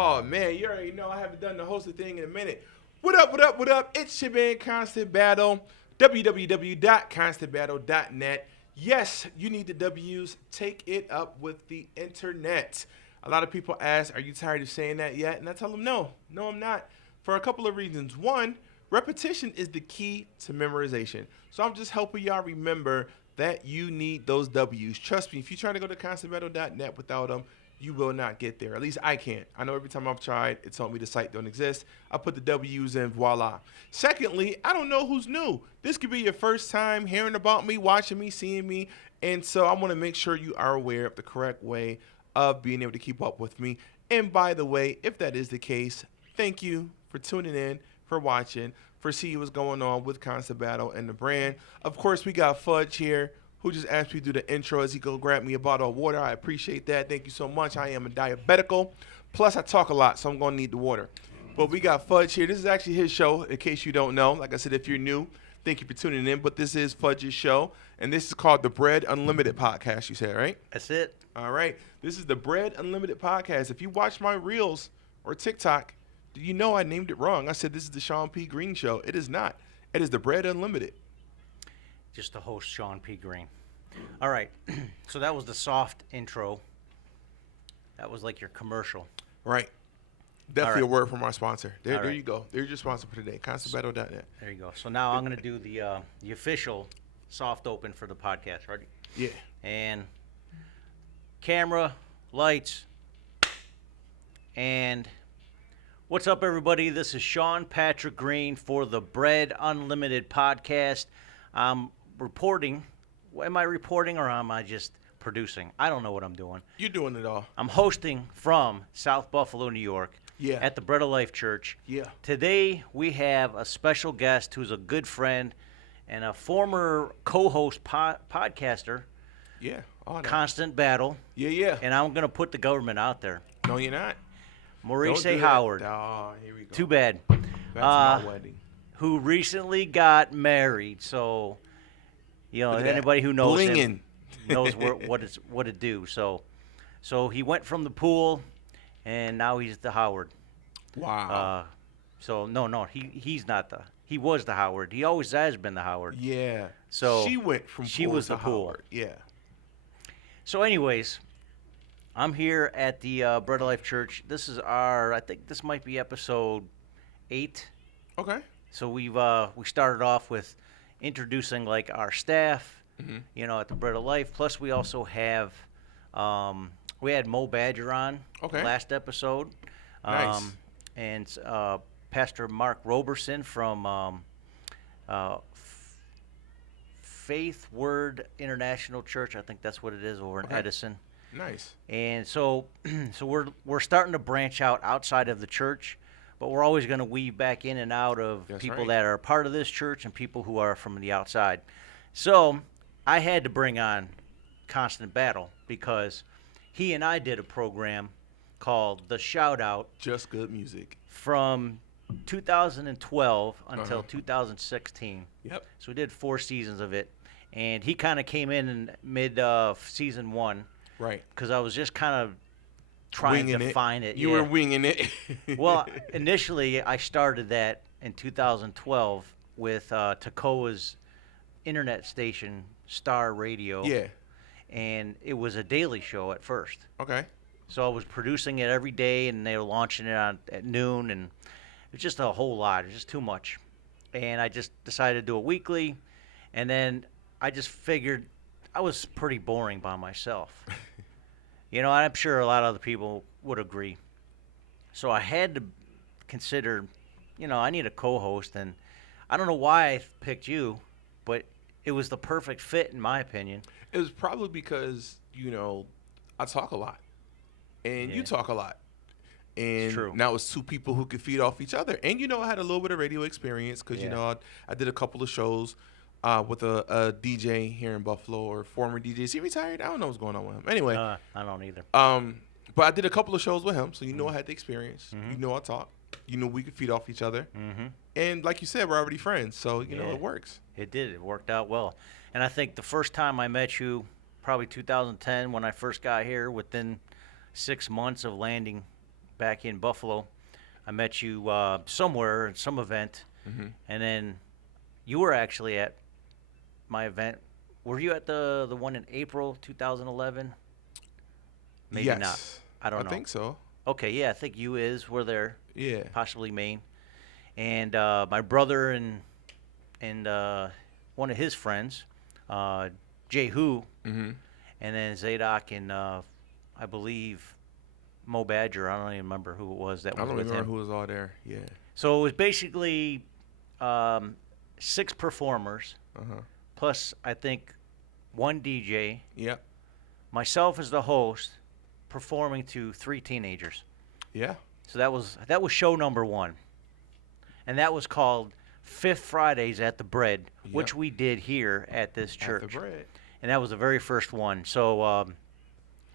Oh, man, you already know I haven't done the hosted thing in a minute. What up, what up, what up? It's your man, Constant Battle, www.constantbattle.net. Yes, you need the W's. Take it up with the internet. A lot of people ask, are you tired of saying that yet? And I tell them, no, I'm not. For a couple of reasons. One, repetition is the key to memorization. So I'm just helping y'all remember that you need those W's. Trust me, if you're trying to go to constantbattle.net without them, you will not get there. At least I can't. I know every time I've tried, it told me the site don't exist. I put the W's in, voila. Secondly, I don't know who's new. This could be your first time hearing about me, watching me, seeing me. And so I want to make sure you are aware of the correct way of being able to keep up with me. And by the way, if that is the case, thank you for tuning in, for watching, for seeing what's going on with Constant Battle and the brand. Of course, we got Fudge here, who just asked me to do the intro as he go grab me a bottle of water. I appreciate that. Thank you so much. I am a diabetical. Plus, I talk a lot, so I'm going to need the water. But we got Fudge here. This is actually his show, in case you don't know. Like I said, if you're new, thank you for tuning in. But this is Fudge's show, and this is called the Bread Unlimited Podcast, you said, right? That's it. All right. This is the Bread Unlimited Podcast. If you watch my Reels or TikTok, you know I named it wrong. I said this is the Sean P. Green Show. It is not. It is the Bread Unlimited. Just the host, Sean P. Green. All right. So that was the soft intro. That was like your commercial. Right. Definitely All right. a word from our sponsor. There All right. you go. There's your sponsor for today, constantbattle.net. There you go. So now I'm going to do the official soft open for the podcast. Ready? Yeah. And camera, lights, and what's up, everybody? This is Sean Patrick Green for the Bread Unlimited Podcast. I'm reporting. Am I reporting or am I just producing? I don't know what I'm doing. You're doing it all. I'm hosting from South Buffalo, New York, Yeah. at the Bread of Life Church. Yeah. Today we have a special guest who's a good friend and a former co-host podcaster, Yeah. Oh, no. Constant Battle. Yeah. And I'm going to put the government out there. No, you're not. Maurice Don't A. do that. Howard, Oh, here we go. too bad, That's my wedding. who recently got married. So, you know, Look at that. anybody who knows him Blinging. knows what it do. So he went from the pool, and now he's the Howard. Wow. So no, he was the Howard. He always has been the Howard. Yeah. So she went from she pool was to the pool. Howard. Yeah. So anyways, I'm here at the Bread of Life Church. This is I think this might be episode 8. Okay. So we started off with introducing like our staff, you know, at the Bread of Life. Plus we also have, we had Mo Badger on last episode. Nice. And Pastor Mark Roberson from Faith Word International Church. I think that's what it is over in Edison. Nice. And so we're starting to branch out outside of the church, but we're always going to weave back in and out of people that are part of this church and people who are from the outside. So I had to bring on Constant Battle because he and I did a program called The Shout Out. Just good music. From 2012 until 2016. Yep. So we did 4 seasons of it. And he kind of came in mid season 1. Right. Because I was just kind of trying to find it. You were winging it. Well, initially I started that in 2012 with Toccoa's internet station, Star Radio. Yeah. And it was a daily show at first. Okay. So I was producing it every day, and they were launching it at noon, and it was just a whole lot. It was just too much. And I just decided to do it weekly, and then I just figured I was pretty boring by myself. You know, I'm sure a lot of other people would agree. So I had to consider, you know, I need a co-host, and I don't know why I picked you, but it was the perfect fit in my opinion. It was probably because, you know, I talk a lot, and you talk a lot. And True. now it's 2 people who could feed off each other. And, you know, I had a little bit of radio experience because, you know, I did a couple of shows with a DJ here in Buffalo, or former DJ. Is he retired? I don't know what's going on with him. Anyway. I don't either. But I did a couple of shows with him, so you know I had the experience. You know I talk. You know we could feed off each other. And like you said, we're already friends, so, you know, it works. It did. It worked out well. And I think the first time I met you, probably 2010, when I first got here, within 6 months of landing back in Buffalo. I met you somewhere at some event, and then you were actually at my event. Were you at the one in April 2011? Maybe yes. not. I don't know. I think so. Okay, yeah, I think you were there, Yeah. possibly Maine, and my brother and one of his friends, Jay Hu, Mm-hmm. and then Zadok and I believe Mo Badger. I don't even remember who it was that I was don't with remember him. who was all there. Yeah. So it was basically 6 performers Uh-huh. plus I think 1 DJ, Yep. myself as the host, performing to 3 teenagers. Yeah. So that was show number 1, and that was called Fifth Fridays at the Bread, which Yep. we did here at this At church, the bread. and that was the very first one. So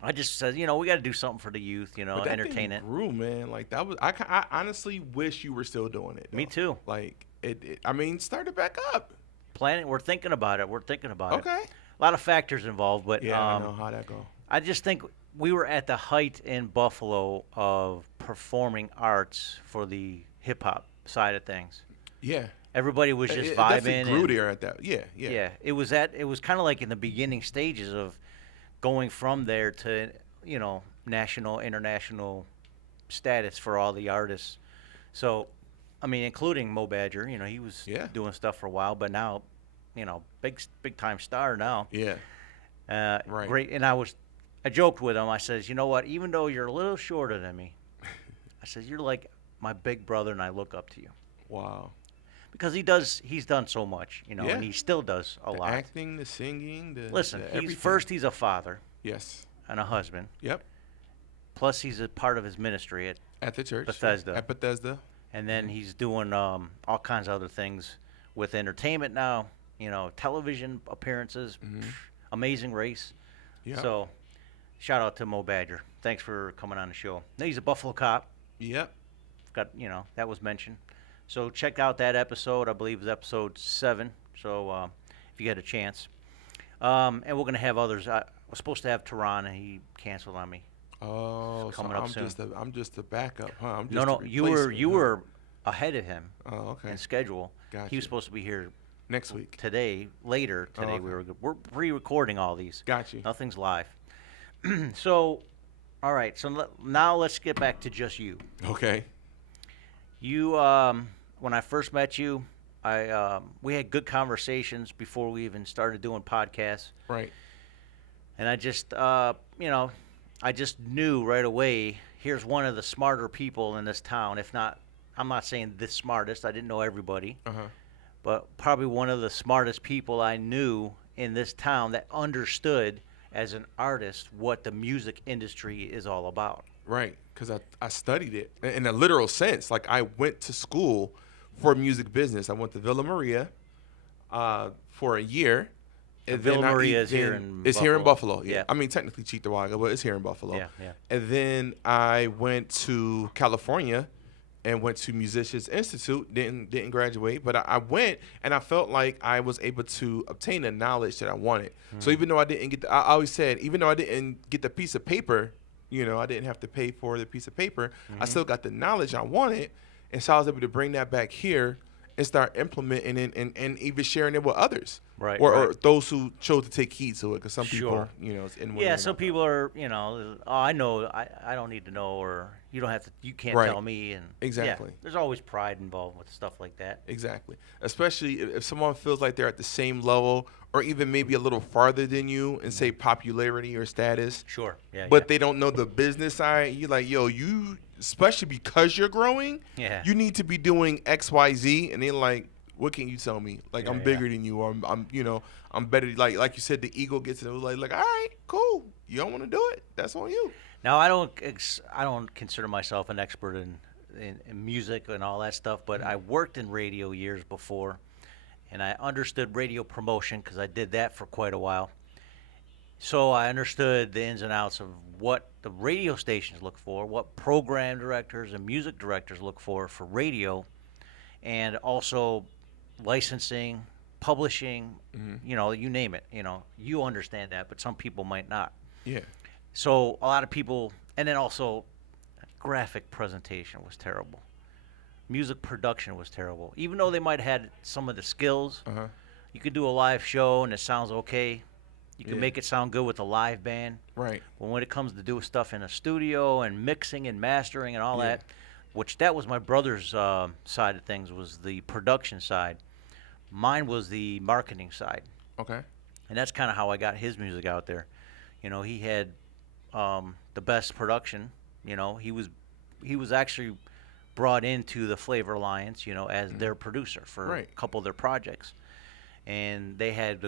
I just said, we got to do something for the youth, But that entertain thing it. grew, man. Like that was. I honestly wish you were still doing it. Me though. too. Like it. I mean, start it back up. Planning, we're thinking about it. Okay. A lot of factors involved, but Yeah, I know how that go. I just think we were at the height in Buffalo of performing arts for the hip hop side of things. Yeah. Everybody was just It vibing. definitely grew and- there at that. Yeah. Yeah. Yeah, it was kind of like in the beginning stages of going from there to national, international status for all the artists. So, I mean, including Mo Badger, he was Yeah. doing stuff for a while, but now, big time star now. Yeah. Right. Great, and I joked with him. I says, you know what? Even though you're a little shorter than me, I says you're like my big brother, and I look up to you Wow. because he's done so much, Yeah. and he still does a The lot. acting, the singing, the Listen, the everything. he's a father Yes. and a husband. Yep. Plus, he's a part of his ministry, At the church. Bethesda. At Bethesda. and then he's doing all kinds of other things with entertainment now. Television appearances, Amazing Race. Yeah. So, shout out to Mo Badger. Thanks for coming on the show. Now, he's a Buffalo cop. Yep. That was mentioned. So check out that episode. I believe it was episode 7. So if you get a chance, and we're gonna have others. I was supposed to have Tehran, and he canceled on me. Oh, coming so up I'm soon. I'm just a backup, huh? I'm just No, a you were replacement, huh? ahead of him Oh, okay. in schedule. He Gotcha. was supposed to be here Next week. later today. okay. We're pre-recording all these. Got you. Nothing's live. So, all right. So now let's get back to just you. Okay. You, when I first met you, we had good conversations before we even started doing podcasts, Right. and I just, I just knew right away. Here's one of the smarter people in this town. If not, I'm not saying the smartest. I didn't know everybody, Uh-huh. but probably one of the smartest people I knew in this town that understood as an artist what the music industry is all about. Right. Because I studied it in a literal sense. Like I went to school for music business. I went to Villa Maria for a year. And Villa then Maria is here in It's here in Buffalo. Buffalo. Yeah. Yeah. I mean, technically Cheektowaga, but it's here in Buffalo. Yeah, yeah. And then I went to California and went to Musicians Institute. Didn't graduate, but I went and I felt like I was able to obtain the knowledge that I wanted. So even though I didn't get, I always said, even though I didn't get the piece of paper, I didn't have to pay for the piece of paper. I still got the knowledge I wanted, and so I was able to bring that back here and start implementing it and even sharing it with others, Right, or right. those who chose to take heed to it. Because some Sure. people, it's in. Yeah, some people are, oh, I know, I don't need to know, or you don't have to, you can't Right. tell me, and Exactly. yeah, there's always pride involved with stuff like that. Exactly. Especially if someone feels like they're at the same level or even maybe a little farther than you in, say, popularity or status, Sure, yeah, but they don't know the business side. You're like, yo, especially because you're growing, Yeah. you need to be doing X, Y, Z. And they're like, what can you tell me? Like, Yeah, I'm yeah. bigger than you. Or I'm better. Like you said, the ego gets in it. Like, all right, cool. You don't want to do it. That's on you. Now, I don't consider myself an expert in music and all that stuff, but I worked in radio years before, and I understood radio promotion because I did that for quite a while. So I understood the ins and outs of what the radio stations look for, what program directors and music directors look for radio, and also licensing, publishing, you name it. You understand that, but some people might not. Yeah. So a lot of people, and then also graphic presentation was terrible. Music production was terrible. Even though they might have had some of the skills, Uh-huh. you could do a live show and it sounds okay. You can Yeah. make it sound good with a live band. Right. But when it comes to doing stuff in a studio and mixing and mastering and all Yeah. that, which that was my brother's side of things, was the production side. Mine was the marketing side. Okay. And that's kind of how I got his music out there. You know, he had the best production. You know, he was actually brought into the Flavor Alliance, you know, as their producer for Right. a couple of their projects, and they had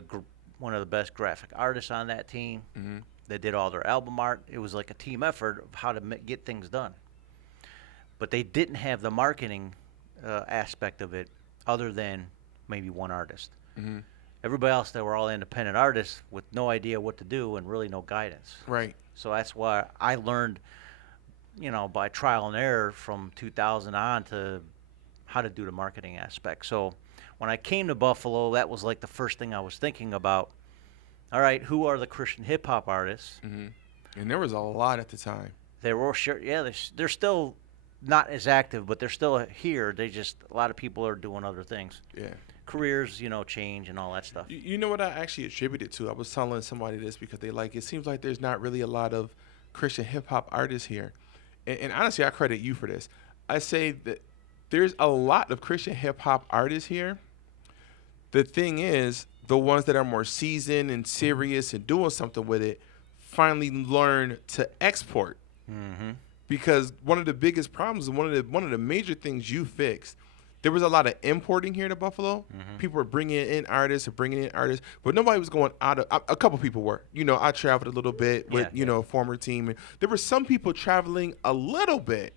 one of the best graphic artists on that team. Mm-hmm. They did all their album art. It was like a team effort of how to get things done. But they didn't have the marketing aspect of it, other than maybe one artist. Mm-hmm. Everybody else, they were all independent artists with no idea what to do and really no guidance. Right. So that's why I learned, you know, by trial and error from 2000 on to how to do the marketing aspect. So when I came to Buffalo, that was like the first thing I was thinking about. All right, who are the Christian hip hop artists? Mm-hmm. And there was a lot at the time. They were sure, yeah, they're still not as active, but they're still here. They just, a lot of people are doing other things. Yeah. Careers, you know, change and all that stuff. You know what I actually attribute it to? I was telling somebody this because they like, it seems like there's not really a lot of Christian hip hop artists here. And honestly, I credit you for this. I say that there's a lot of Christian hip hop artists here. The thing is, the ones that are more seasoned and serious and doing something with it finally learn to export. Mm-hmm. Because one of the biggest problems, and one of the major things you fixed, there was a lot of importing here to Buffalo. Mm-hmm. People were bringing in artists, but nobody was going out of. A couple people were. You know, I traveled a little bit with a former team, and there were some people traveling a little bit,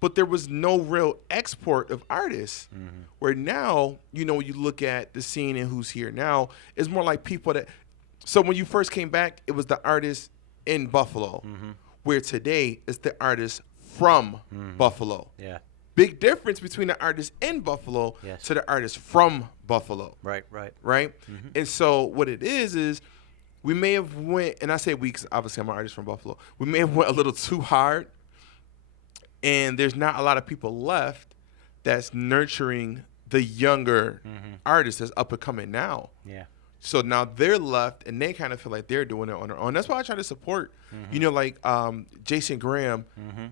but there was no real export of artists. Where now, you know, when you look at the scene and who's here now, it's more like people that. So when you first came back, it was the artists in Buffalo. Where today it's the artists from Buffalo. Yeah. Big difference between the artist in Buffalo Yes. to the artist from Buffalo. Right. Right? And so what it is we may have went, and I say we 'cause obviously I'm an artist from Buffalo, we may have went a little too hard, and there's not a lot of people left that's nurturing the younger artists that's up and coming now. Yeah. So now they're left, and they kind of feel like they're doing it on their own. That's why I try to support, you know, like Jason Graham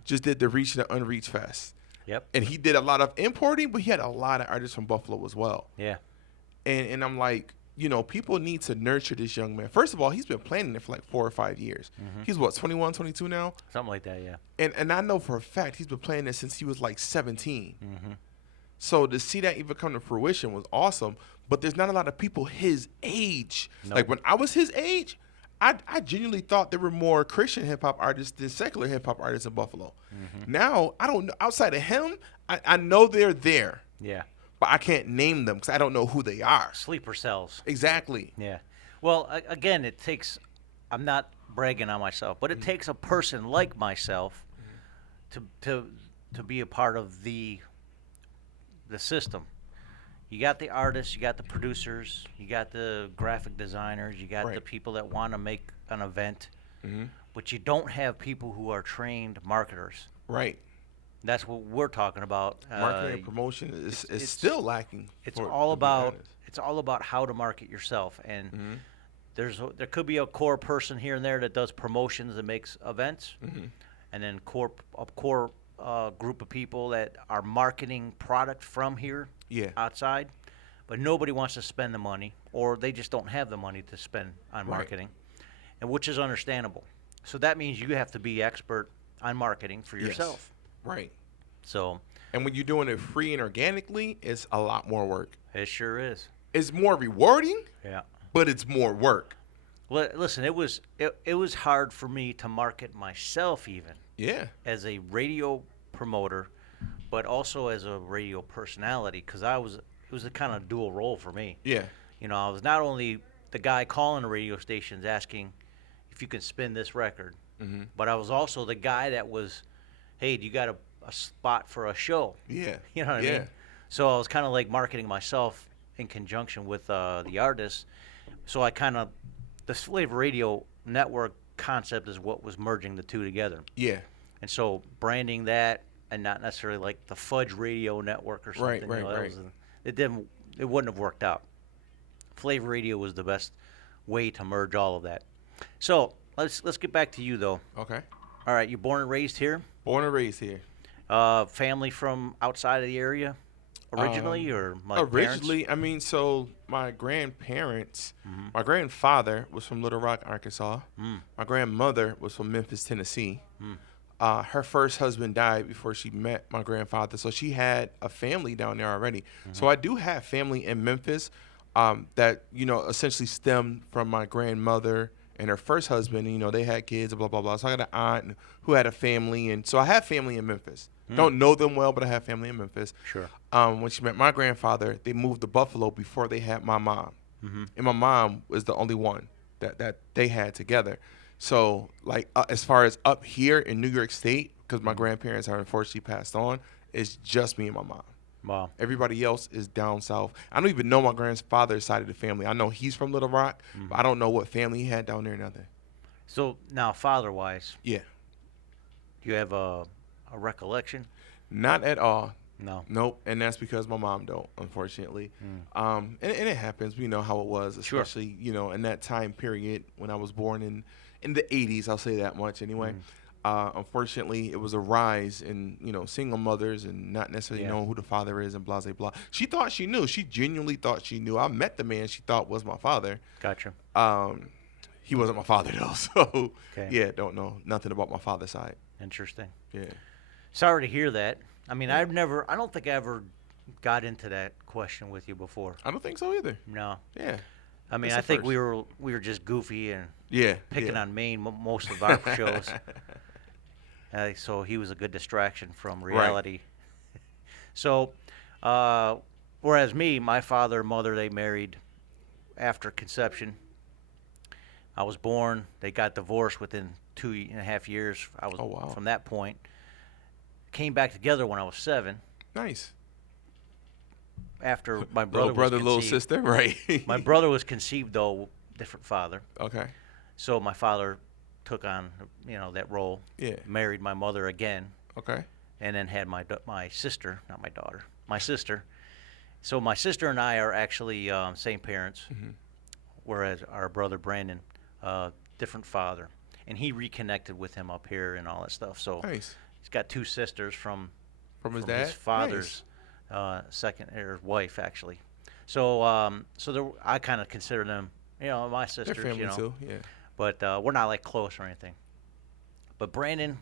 just did the Reach the Unreached Fest. Yep. And he did a lot of importing, but he had a lot of artists from Buffalo as well. Yeah. And I'm like, you know, people need to nurture this young man. First of all, he's been planning it for like 4 or 5 years. He's what, 21, 22 now? Something like that. Yeah. And I know for a fact he's been playing this since he was like 17. So to see that even come to fruition was awesome. But there's not a lot of people his age. Nope. Like when I was his age, I genuinely thought there were more Christian hip hop artists than secular hip hop artists in Buffalo. Now, I don't know. Outside of him, I know they're there, Yeah. but I can't name them because I don't know who they are. Sleeper cells. Exactly. Yeah. Well, again, it takes. I'm not bragging on myself, but it takes a person like myself to be a part of the system. You got the artists, you got the producers, you got the graphic designers, you got the Right. people that want to make an event, but you don't have people who are trained marketers. Right. That's what we're talking about. Marketing and promotion is it's- still lacking. It's for- all to be about honest. how to market yourself, and there could be a core person here and there that does promotions and makes events, and then a core group of people that are marketing product from here Yeah. outside, but nobody wants to spend the money, or they just don't have the money to spend on Right. marketing, and which is understandable. So that means you have to be expert on marketing for Yes. yourself. Right. So And when you're doing it free and organically, it's a lot more work. it sure is. It's more rewarding, Yeah. but it's more work. Listen, it was hard for me to market myself even Yeah. as a radio promoter, but also as a radio personality, because it was a kind of dual role for me. Yeah. You know, I was not only the guy calling the radio stations asking if you can spin this record, but I was also the guy that was, hey, do you got a spot for a show? Yeah. You know what I Yeah. mean? So I was kind of like marketing myself in conjunction with the artists. So the Flavor Radio Network concept is what was merging the two together. Yeah. And so branding that and not necessarily like the Fudge Radio Network or Right, something, right, that right. it wouldn't have worked out. Flavor Radio was the best way to merge all of that. So let's get back to you though. Okay. All right, you're born and raised here. Born and raised here. Family from outside of the area originally, or like Originally, I mean, so my grandparents, Mm-hmm. my grandfather was from Little Rock, Arkansas. Mm. My grandmother was from Memphis, Tennessee. Mm. Her first husband died before she met my grandfather, so she had a family down there already. Mm-hmm. So I do have family in Memphis that essentially stemmed from my grandmother and her first husband. They had kids, blah blah blah. So I got an aunt who had a family, and so I have family in Memphis. Don't know them well, but I have family in Memphis. Sure. When she met my grandfather, they moved to Buffalo before they had my mom, Mm-hmm. and my mom was the only one that they had together. So, like, as far as up here in New York State, because my grandparents are unfortunately passed on, it's just me and my mom. Wow. Everybody else is down south. I don't even know my grandfather's side of the family. I know he's from Little Rock, but I don't know what family he had down there. Nothing. So now, father-wise, Yeah, do you have a recollection? not at all. No. Nope, and that's because my mom don't, unfortunately. And it happens. We know how it was, Sure. especially in that time period when I was born in the 80s. I'll say that much anyway. Unfortunately, it was a rise in single mothers and not necessarily Yeah. knowing who the father is and blah blah blah. She thought she knew. She genuinely thought she knew. I met the man she thought was my father. Gotcha. He wasn't my father though. So Okay. yeah, don't know nothing about my father's side. Interesting. Yeah. Sorry to hear that. I mean, I don't think I ever got into that question with you before. I don't think so either. No. Yeah. I mean, That's I the think first. we were just goofy and Yeah. picking yeah. on Maine most of our shows. So he was a good distraction from reality. So, whereas my father and mother, they married after conception. I was born. They got divorced within 2.5 years. I was Oh, wow. from that point. Came back together when I was 7. Nice. After my Little brother brother, was little conceived. sister, right? My brother was conceived though, different father. Okay. So my father took on that role. Yeah. Married my mother again, Okay. and then had my sister, not my daughter, my sister. So my sister and I are actually same parents, whereas our brother Brandon, different father, and he reconnected with him up here and all that stuff. So Nice. he's got 2 sisters from From his dad. father's second or wife actually. So I kind of consider them my Nice. Their sisters. family too. Yeah. But we're not like close or anything. But Brandon,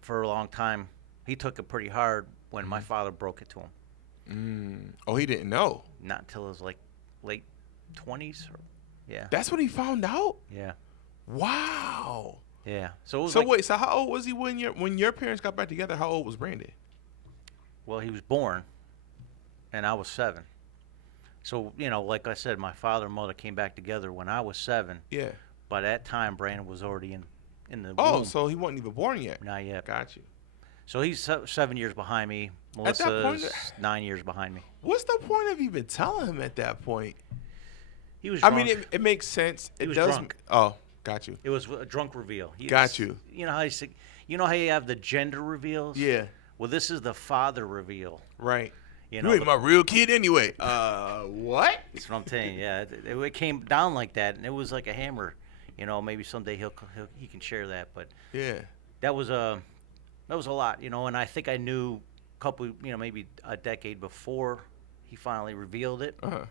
for a long time, he took it pretty hard when my father broke it to him. Oh, he didn't know. Not until his like late 20s. Yeah. That's when he found out. Yeah. Wow. Yeah. So it was So like, wait. So how old was he when your parents got back together? How old was Brandon? well, he was born, and I was 7. So like I said, my father and mother came back together when I was 7. Yeah. By that time, Brandon was already in the Oh, womb. so he wasn't even born yet. Not yet. Got you. So he's 7 years behind me. At that point- Melissa's 9 years behind me. What's the point of even telling him at that point? He was I drunk. mean, it makes sense. He It was does. drunk. Oh, got you. It was a drunk reveal. Got you. You know how you have the gender reveals? Yeah. Well, this is the father reveal. Right. You You know, ain't my real kid anyway. What? that's what I'm saying. Yeah, it came down like that, and it was like a hammer. Maybe someday he can share that, but Yeah. that was a lot. And I think I knew a couple, maybe a decade before he finally revealed it, Uh-huh.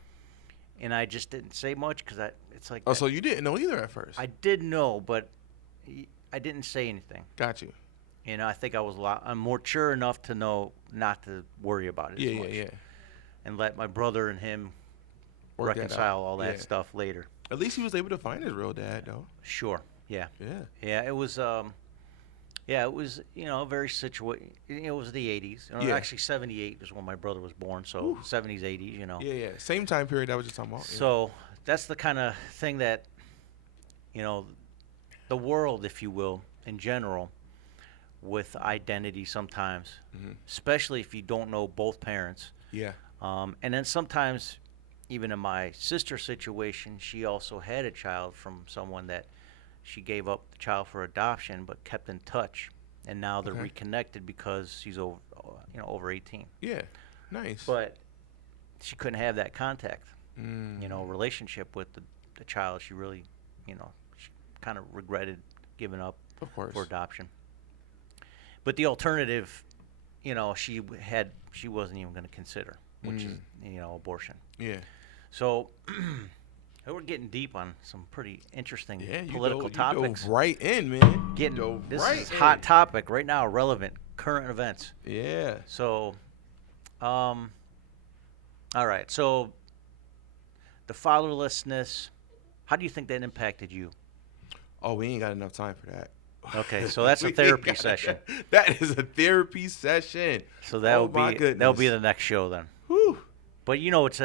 and I just didn't say much because it's like Oh, that- so you didn't know either at first? I did know, but I didn't say anything. Got you. I think I was I'm mature enough to know not to worry about it Yeah, as yeah, much, yeah. and let my brother and him Work that out. reconcile all that Yeah. stuff later. At least he was able to find his real dad, though. Sure. Yeah. Yeah. Yeah. It was. It was. Very situation. It was the 80s. Yeah. Actually, 78 was when my brother was born. So 70s, 80s. Yeah, yeah. Same time period I was just talking about. Yeah. So that's the kind of thing that, the world, if you will, in general, with identity sometimes, especially if you don't know both parents. Yeah. And then sometimes, even in my sister's situation, she also had a child from someone that she gave up the child for adoption, but kept in touch, and now they're Okay. reconnected because she's over, over 18. Yeah. Nice. But she couldn't have that contact, Mm. relationship with the child. She really, she kind of regretted giving up Of course. for adoption. But the alternative, she wasn't even going to consider, which is, abortion. Yeah. So we're getting deep on some pretty interesting Yeah. You political dove topics. right in, man. This right is in. hot topic right now, relevant, current events. Yeah. So, all right. So, the fatherlessness, how do you think that impacted you? Oh, we ain't got enough time for that. Okay, so that's a We ain't therapy got- session. That is a therapy session. So that'll my that'll be goodness. the next show then. Whew. But it's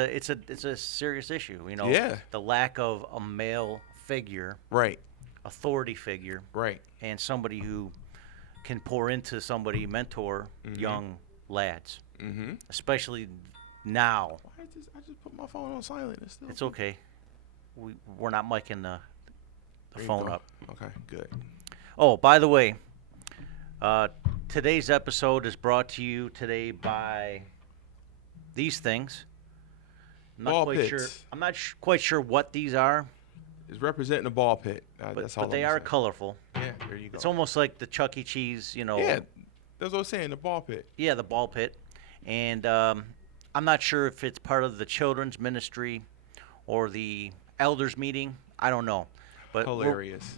a serious issue. Yeah. The lack of a male figure, Right. authority figure, Right. and somebody who can pour into somebody, mentor young lads, Mm-hmm. especially now. I just put my phone on silent. It's okay. We're not micing the There you phone go. up. Okay. Good. Oh, by the way, today's episode is brought to you today by these things. Ball pits. I'm not quite sure what these are, It's representing the ball pit. That's all. but they I'm are saying. colorful. Yeah. There you go. It's almost like the Chuck E. Cheese, Yeah. That's what I'm saying. The ball pit. Yeah, the ball pit. And I'm not sure if it's part of the children's ministry or the elders meeting. I don't know. But Hilarious.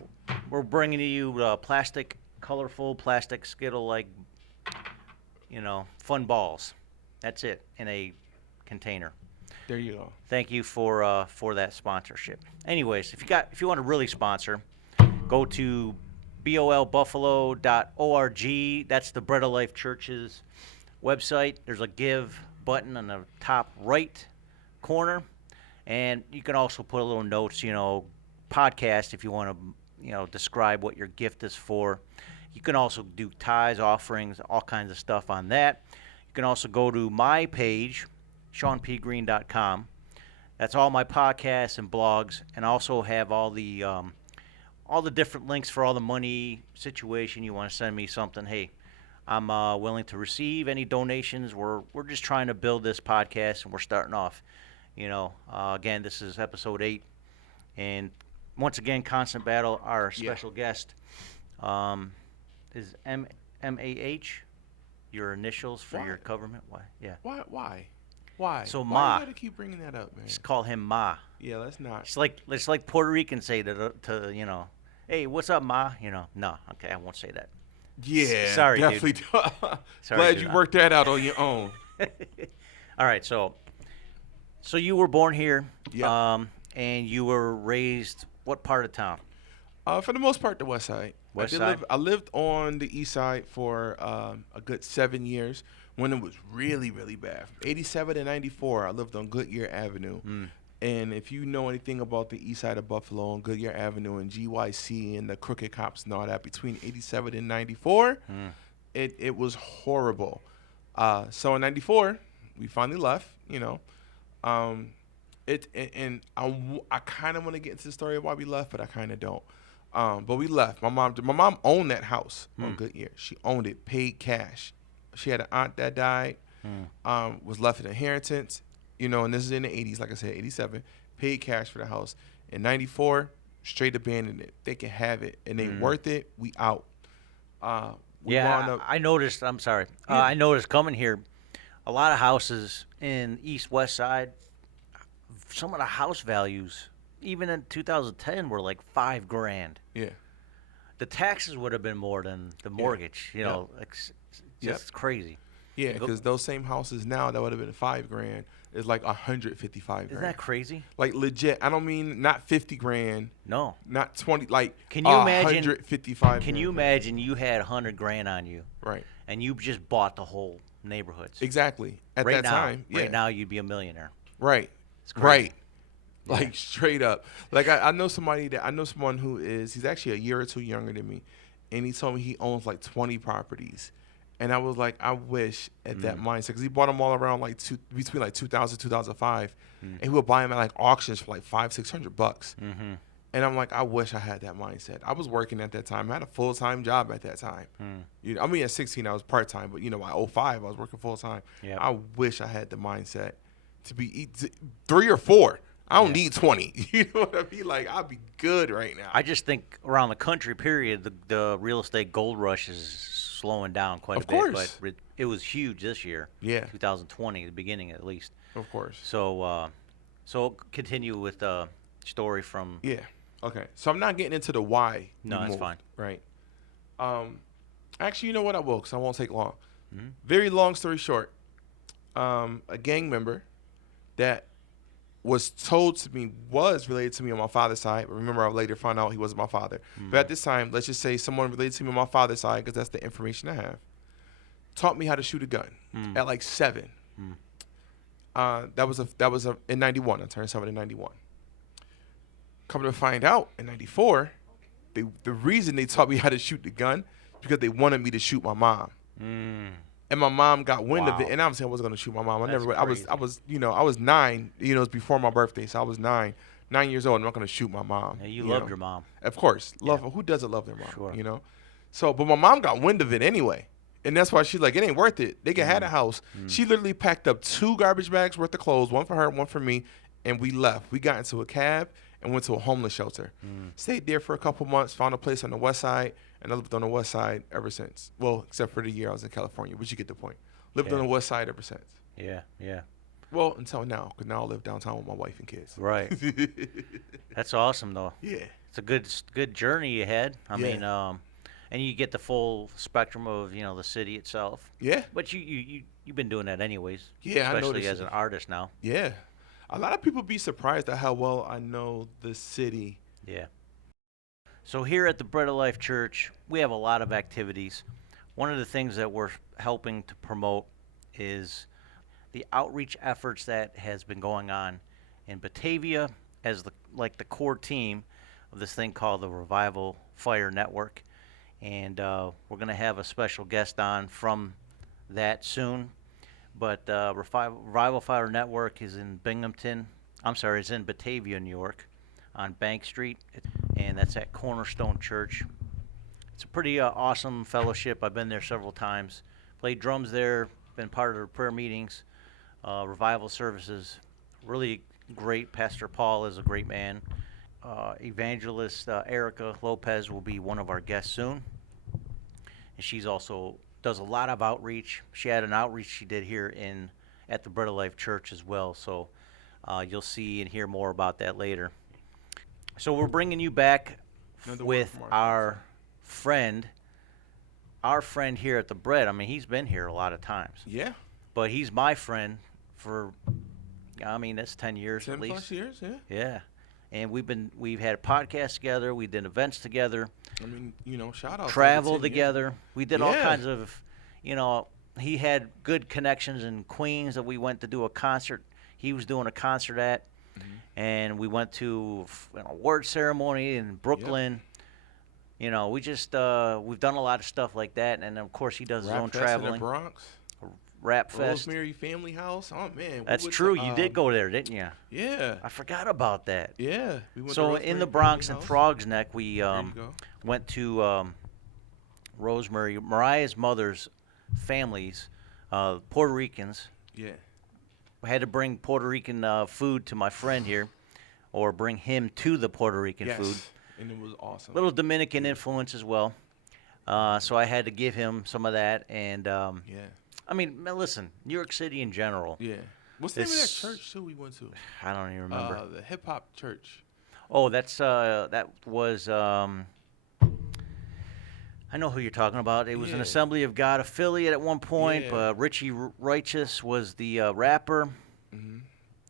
we're bringing to you colorful plastic Skittle-like, fun balls. That's it, in a container. There you go. Thank you for that sponsorship. Anyways, if you want to really sponsor, go to bolbuffalo.org. That's the Bread of Life Church's website. There's a give button on the top right corner, and you can also put a little notes, podcast if you want to, describe what your gift is for. You can also do tithes, offerings, all kinds of stuff on that. You can also go to my page, SeanPGreen.com. That's all my podcasts and blogs, and also have all the different links for all the money situation. You want to send me something? Hey, I'm willing to receive any donations. We're just trying to build this podcast, and we're starting off. Again, this is episode 8, and once again, Constant Battle. Our special guest is MAH. Your initials for your government? Why? Yeah. Why? So Why Ma. you gotta keep bringing that up, man? Just call him Ma. Yeah, let's not. It's like Puerto Ricans say to hey, what's up, Ma? No, okay, I won't say that. Yeah, Sorry, dude. definitely. Sorry, Glad dude. you worked that out on your own. All right, so you were born here, Yeah. and you were raised what part of town? For the most part, the West Side. West Side? I lived on the East Side for a good 7 years when it was really, really bad. 87 to 94, I lived on Goodyear Avenue. And if you know anything about the East Side of Buffalo and Goodyear Avenue and GYC and the crooked cops and all that between 87 and 94, it was horrible. So in 94, we finally left, I kind of want to get into the story of why we left, but I kind of don't. But we left. My mom owned that house on Goodyear. She owned it, paid cash. She had an aunt that died, was left an inheritance, and this is in the 80s, like I said, 87, paid cash for the house. In 94, straight abandoned it. They can have it. And they worth it. We out. We wound up. I noticed. I'm sorry. Yeah. I noticed coming here, a lot of houses in East West Side. Some of the house values, even in 2010, were like $5,000. Yeah. The taxes would have been more than the mortgage. It's just crazy. Yeah, because those same houses now that would have been $5,000 is like $155,000. Isn't that crazy? Like legit. I don't mean not $50,000, No. not 20. Like Can you imagine? $155,000. Can you imagine you had $100,000 on you, Right. and you just bought the whole neighborhoods? Exactly. At right that now, time. Yeah. Right now, you'd be a millionaire. Right. It's crazy. Right. Like straight up. Like I know someone who he's actually a year or two younger than me, and he told me he owns like 20 properties. And I was like, I wish at that mindset, because he bought them all around between like 2000, 2005, and he would buy them at like auctions for like $500-600. And I'm like, I wish I had that mindset. I was working at that time. I had a full-time job at that time. You know, I mean, at 16, I was part-time, but, you know, by 05, I was working full-time. Yep. I wish I had the mindset to be 3 or 4. I don't need 20. You know what I mean? Like, I'll be good right now. I just think around the country, period, the real estate gold rush is slowing down quite a bit. course. But it was huge this year. Yeah. 2020, the beginning at least. Of course. So, continue with the story from. Yeah. Okay. So I'm not getting into the why. No, that's moved, fine. Right. Actually, you know what? I will, because I won't take long. Mm-hmm. Very long story short, a gang member that was told to me was related to me on my father's side. Remember, I later found out he wasn't my father. But at this time, let's just say someone related to me on my father's side, because that's the information I have, taught me how to shoot a gun at like 7. That was in 91. I turned 7 in 91. Come to find out, in 94, the reason they taught me how to shoot the gun is because they wanted me to shoot my mom. And my mom got wind of it, and obviously I wasn't gonna shoot my mom. That's I was 9. You know, it was before my birthday, so I was 9 years old. I'm not gonna shoot my mom. Yeah, you loved your mom. Of course, love. Who doesn't love their mom? Sure. You know. So, but my mom got wind of it anyway, and that's why she's like, it ain't worth it. They can have a house. She literally packed up 2 garbage bags worth of clothes, one for her, one for me, and we left. We got into a cab and went to a homeless shelter. Stayed there for a couple months, found a place on the west side, and I lived on the west side ever since. Well, except for the year I was in California, but you get the point. Lived on the west side ever since. Yeah, yeah. Well, until now, because now I live downtown with my wife and kids. Right. That's awesome, though. Yeah. It's a good journey you had. I Yeah. mean, and you get the full spectrum of the city itself. Yeah. But you've been doing that anyways. Yeah, I know especially the as an city. artist now. Yeah. A lot of people be surprised at how well I know the city. Yeah. So here at the Bread of Life Church, we have a lot of activities. One of the things that we're helping to promote is the outreach efforts that has been going on in Batavia as the core team of this thing called the Revival Fire Network. And we're going to have a special guest on from that soon. But Revival Fire Network is in it's in Batavia, New York, on Bank Street, and that's at Cornerstone Church. It's a pretty awesome fellowship. I've been there several times. Played drums there, been part of the prayer meetings, revival services. Really great. Pastor Paul is a great man. Evangelist Erica Lopez will be one of our guests soon. And she's also does a lot of outreach. She had an outreach she did here at the Bread of Life Church as well. So you'll see and hear more about that later. So we're bringing you back with our friend here at the Bread. I mean, he's been here a lot of times. Yeah. But he's my friend for, that's 10 years 10 at least. plus years, yeah. Yeah. And we've had a podcast together. We did events together. I mean, shout out. Travel together. We did all Yeah. kinds of, he had good connections in Queens that we went to do a concert. He was doing a concert at, and we went to an award ceremony in Brooklyn. Yep. We just we've done a lot of stuff like that, and of course he does his own traveling. In the Bronx. Rap Fest. Rosemary Family House. Oh man, That's true. You did go there, didn't you? Yeah. I forgot about that. Yeah. We went So to in the Rosemary Bronx Family and House. Throgs Neck, we There you go. went to Rosemary, Mariah's mother's family's Puerto Ricans. Yeah. I had to bring Puerto Rican food to my friend here, or bring him to the Puerto Rican Yes. food. And it was awesome. Little Dominican influence as well. So I had to give him some of that. And, Yeah. I mean, listen, New York City in general. Yeah. What's the name of that It's- church too we went to? I don't even remember. The hip hop church. Oh, that was I know who you're talking about. It was an Yeah. Assembly of God affiliate at one point. Yeah. Richie Righteous was the rapper.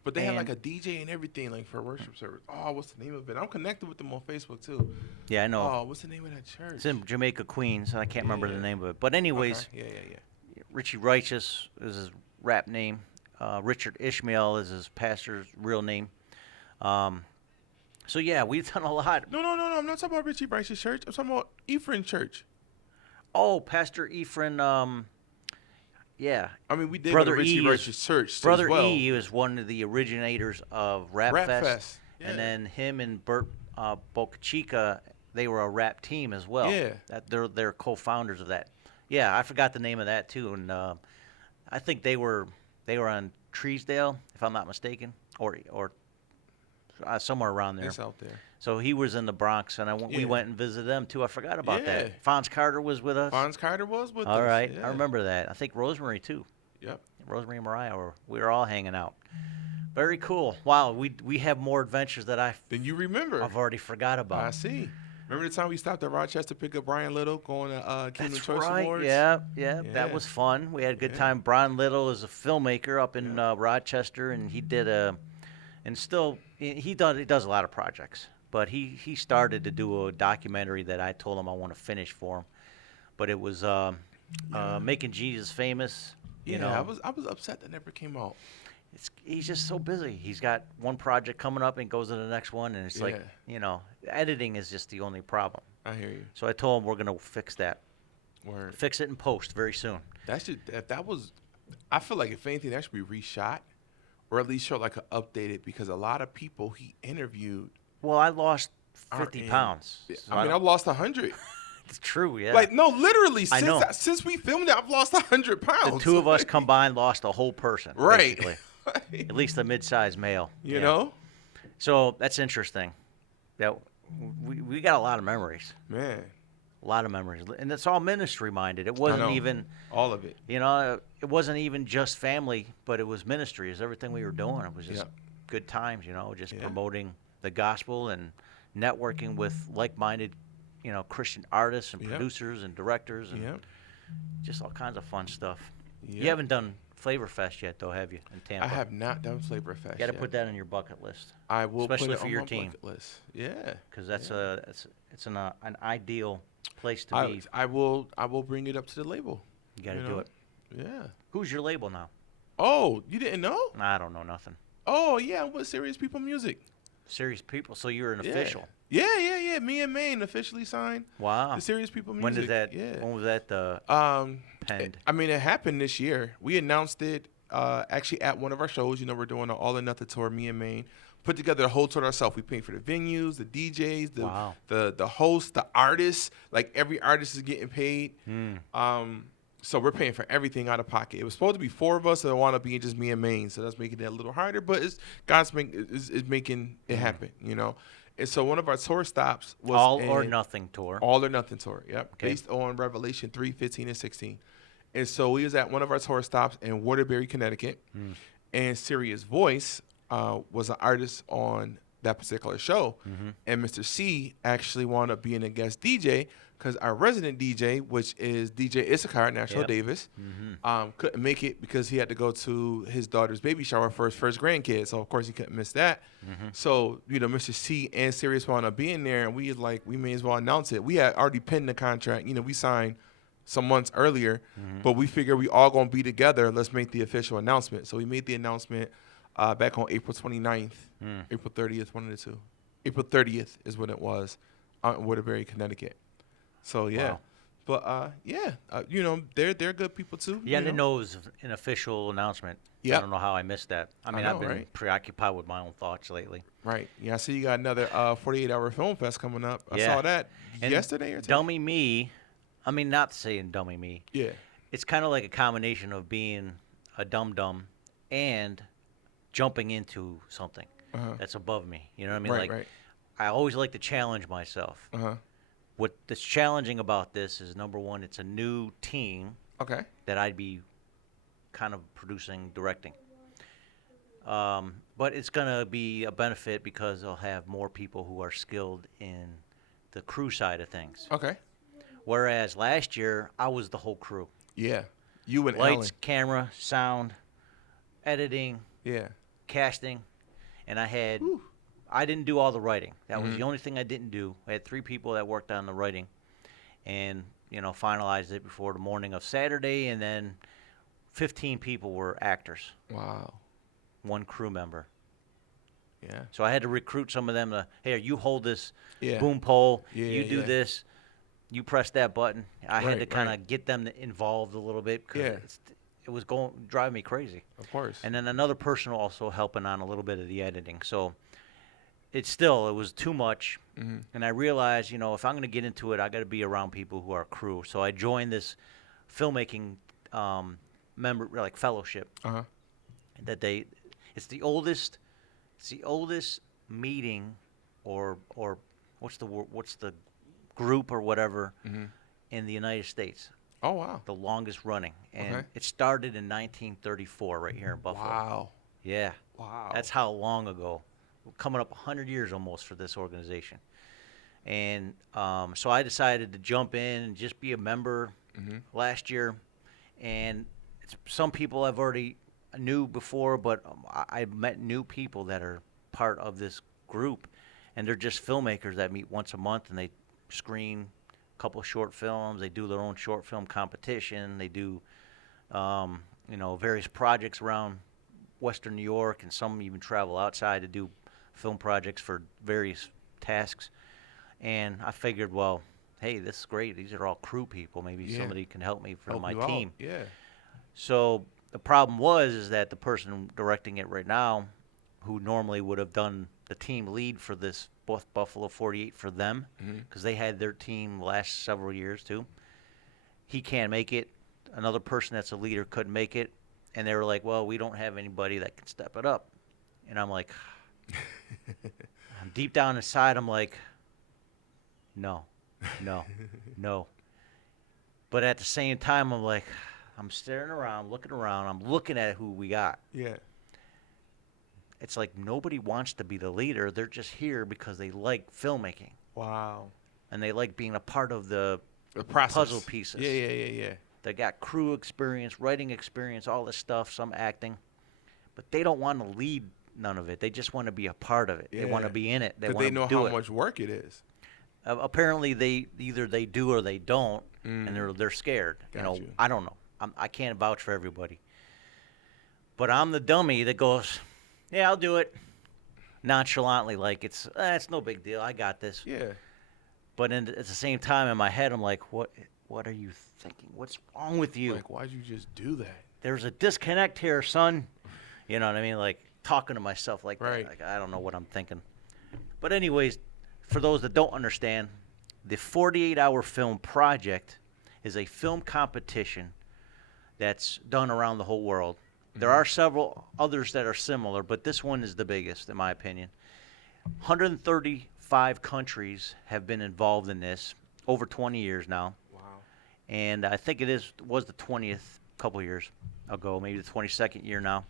But they had like And- a DJ and everything, like for worship service. Oh, what's the name of it? I'm connected with them on Facebook too. Yeah, I know. Oh, what's the name of that church? It's in Jamaica, Queens. I can't remember the Yeah. name of it. But anyways, Okay. Yeah. Richie Righteous is his rap name. Richard Ishmael is his pastor's real name. So yeah, we've done a lot. No. I'm not talking about Richie Bryce's church. I'm talking about Ephraim Church. Oh, Pastor Ephraim. Yeah, I mean, we did Brother go to Richie E Bryce's church Brother as well. E was one of the originators of Rap Fest. Yeah. And then him and Bert Boca Chica, they were a rap team as well. Yeah. That they're co-founders of that. Yeah, I forgot the name of that too, and I think they were on Treesdale, if I'm not mistaken, or somewhere around there. It's out there. So he was in the Bronx, and we Yeah. went and visited them too. I forgot about Yeah. that. Fonz Carter was with us. Fonz Carter was with us. All right, Yeah. I remember that. I think Rosemary too. Yep. Rosemary and Mariah we were all hanging out. Very cool. Wow, we have more adventures that I've Then you remember. already forgot about. I see. Remember the time we stopped at Rochester to pick up Brian Little going to Kingdom That's Choice right. Awards? Yeah, Yeah. that was fun. We had a good Yeah. time. Brian Little is a filmmaker up in Rochester, and he did he does a lot of projects. But he started to do a documentary that I told him I want to finish for him. But it was Making Jesus Famous. You know, I was upset that never came out. he's just so busy. He's got one project coming up and goes to the next one, and it's like, editing is just the only problem. I hear you. So I told him we're gonna fix that. Word. Fix it in post very soon. I feel like if anything, that should be reshot, or at least show like an updated, because a lot of people he interviewed. Well, I lost aren't 50 in- pounds. So I mean, I've lost 100. it's true, yeah. Like, no, literally, I know. since we filmed it, I've lost 100 pounds. the two of us combined lost a whole person. Right. Basically. At least a mid-sized male. You yeah. know? So that's interesting. That we got a lot of memories. Man. A lot of memories. And it's all ministry minded. It wasn't know. even, All of it. it wasn't even just family, but it was ministry. It's everything we were doing. It was just good times, just promoting the gospel and networking with like-minded, Christian artists and producers and directors and just all kinds of fun stuff. Yep. You haven't done Flavor Fest yet, though, have you, in Tampa? I have not done Flavor Fest You got to yet. put that on your bucket list, I will especially put it for on your my team. bucket list. Yeah. because that's it's an ideal place to be. I will bring it up to the label. You got to you do know? it. Yeah. Who's your label now? Oh, you didn't know? I don't know nothing. Oh, yeah, I'm with Serious People Music. Serious People. So you're an Yeah. official. Yeah. Me and Maine officially signed Wow. to Serious People Music. When did that? Yeah. When was that penned? I mean, it happened this year. We announced it actually at one of our shows. We're doing an All or Nothing tour, me and Maine. Put together the whole tour ourselves. We paid for the venues, the DJs, the hosts, the artists. Like, every artist is getting paid. So we're paying for everything out of pocket. It was supposed to be 4 of us, so it wound up being just me and Maine. So that's making it a little harder, but God's is making it happen, And so one of our tour stops was All or Nothing tour. All or Nothing tour, yep. Okay. Based on Revelation 3, 15, and 16. And so we was at one of our tour stops in Waterbury, Connecticut. And Serious Voice was an artist on that particular show. And Mr. C actually wound up being a guest DJ because our resident DJ, which is DJ Issachar, National Davis, couldn't make it because he had to go to his daughter's baby shower for his first grandkid. So, of course, he couldn't miss that. So, Mr. C and Serious wound up being there, and we may as well announce it. We had already penned the contract. We signed some months earlier, but we figured we all going to be together. Let's make the official announcement. So we made the announcement back on April 29th, April 30th, one of the two. April 30th is when it was out in Waterbury, Connecticut. So, yeah. Wow. But, they're good people, too. Yeah, I didn't know it was an official announcement. Yep. I don't know how I missed that. I mean, know, I've been right? preoccupied with my own thoughts lately. Right. Yeah, I see you got another 48-hour film fest coming up. I Yeah. saw that And yesterday or today. Dummy me, I mean, not saying dummy me. Yeah. It's kind of like a combination of being a dum-dum and jumping into something that's above me. You know what I mean? Right, like, I always like to challenge myself. What's challenging about this is, number one, it's a new team Okay. that I'd be kind of producing, directing. But it's going to be a benefit because I'll have more people who are skilled in the crew side of things. Okay. Whereas last year, I was the whole crew. Yeah. You and Lights, Alan. camera, sound, editing, Yeah. casting, and I didn't do all the writing. That was the only thing I didn't do. I had 3 people that worked on the writing and, finalized it before the morning of Saturday, and then 15 people were actors, Wow. 1 crew member. Yeah. So I had to recruit some of them to, hey, you hold this Yeah. boom pole, Yeah, you do yeah. this, you press that button. I had Right, to kind of right. get them involved a little bit because Yeah. it was driving me crazy. Of course. And then another person also helping on a little bit of the editing. So it was too much. Mm-hmm. And I realized, if I'm going to get into it, I got to be around people who are crew. So I joined this filmmaking member like fellowship Uh-huh. that it's the oldest meeting or what's the group or whatever Mm-hmm. in the United States, Oh, wow. the longest running. And Okay. it started in 1934 right here in Buffalo. Wow. Yeah. Wow. That's how long ago. We're coming up 100 years almost for this organization. And so I decided to jump in and just be a member Mm-hmm. last year. And some people I've already knew before, but I've met new people that are part of this group. And they're just filmmakers that meet once a month, and they screen a couple of short films. They do their own short film competition. They do, various projects around Western New York, and some even travel outside to do film projects for various tasks. And I figured, well, hey, this is great. These are all crew people. Maybe Yeah. somebody can help me for Help my you out. team. Yeah. So the problem is that the person directing it right now, who normally would have done the team lead for this Buffalo 48 for them, Mm-hmm. because they had their team last several years too, he can't make it. Another person that's a leader couldn't make it. And they were like, well, we don't have anybody that can step it up. And I'm like, deep down inside, I'm like, no. But at the same time, I'm like, I'm staring around, looking around. I'm looking at who we got. Yeah. It's like nobody wants to be the leader. They're just here because they like filmmaking. Wow. And they like being a part of the process. puzzle pieces. Yeah. They got crew experience, writing experience, all this stuff, some acting. But they don't want to lead none of it. They just want to be a part of it. They want to Yeah. be in it. They Because want they to know do how it. much work it is. Apparently, they do or they don't, Mm. and they're scared. Got you. I don't know. I can't vouch for everybody. But I'm the dummy that goes, yeah, I'll do it. Nonchalantly, like it's no big deal. I got this. Yeah. But at the same time, in my head, I'm like, what are you thinking? What's wrong with you? Like, why'd you just do that? There's a disconnect here, son. You know what I mean? Like talking to myself like Right. that. Like I don't know what I'm thinking. But anyways, for those that don't understand, the 48-hour film project is a film competition that's done around the whole world. There are several others that are similar, but this one is the biggest, in my opinion. 135 countries have been involved in this over 20 years now. Wow. And I think was the 20th couple years ago, maybe the 22nd year now.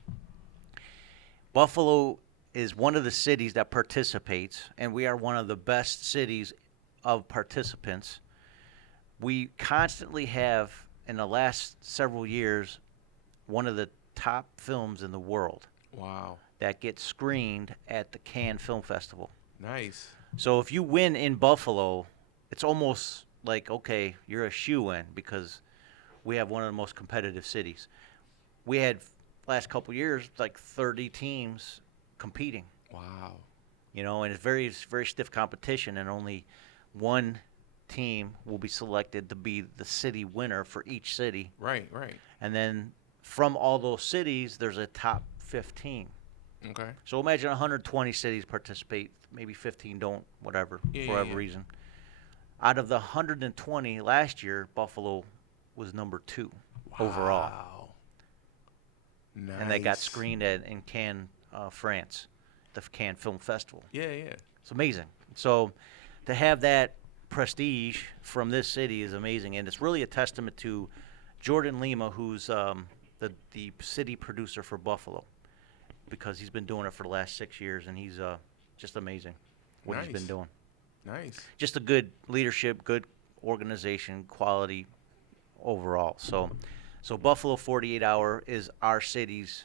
Buffalo is one of the cities that participates, and we are one of the best cities of participants. We constantly have, in the last several years, one of the top films in the world Wow. that gets screened at the Cannes Film Festival. Nice. So if you win in Buffalo, it's almost like, okay, you're a shoo-in because we have one of the most competitive cities. We had, last couple years, like 30 teams competing, Wow. and it's very, very stiff competition, and only one team will be selected to be the city winner for each city. Right. And then from all those cities, there's a top 15. Okay. So imagine 120 cities participate, maybe 15 don't, whatever, Yeah, for yeah, whatever yeah. reason. Out of the 120 last year, Buffalo was number 2 overall. Wow. Nice. And they got screened in Cannes, France, the Cannes Film Festival. Yeah. It's amazing. So to have that prestige from this city is amazing, and it's really a testament to Jordan Lima, who's the city producer for Buffalo, because he's been doing it for the last 6 years, and he's just amazing what he's been Nice. doing. Nice. Just a good leadership, good organization, quality overall. So Buffalo 48 Hour is our city's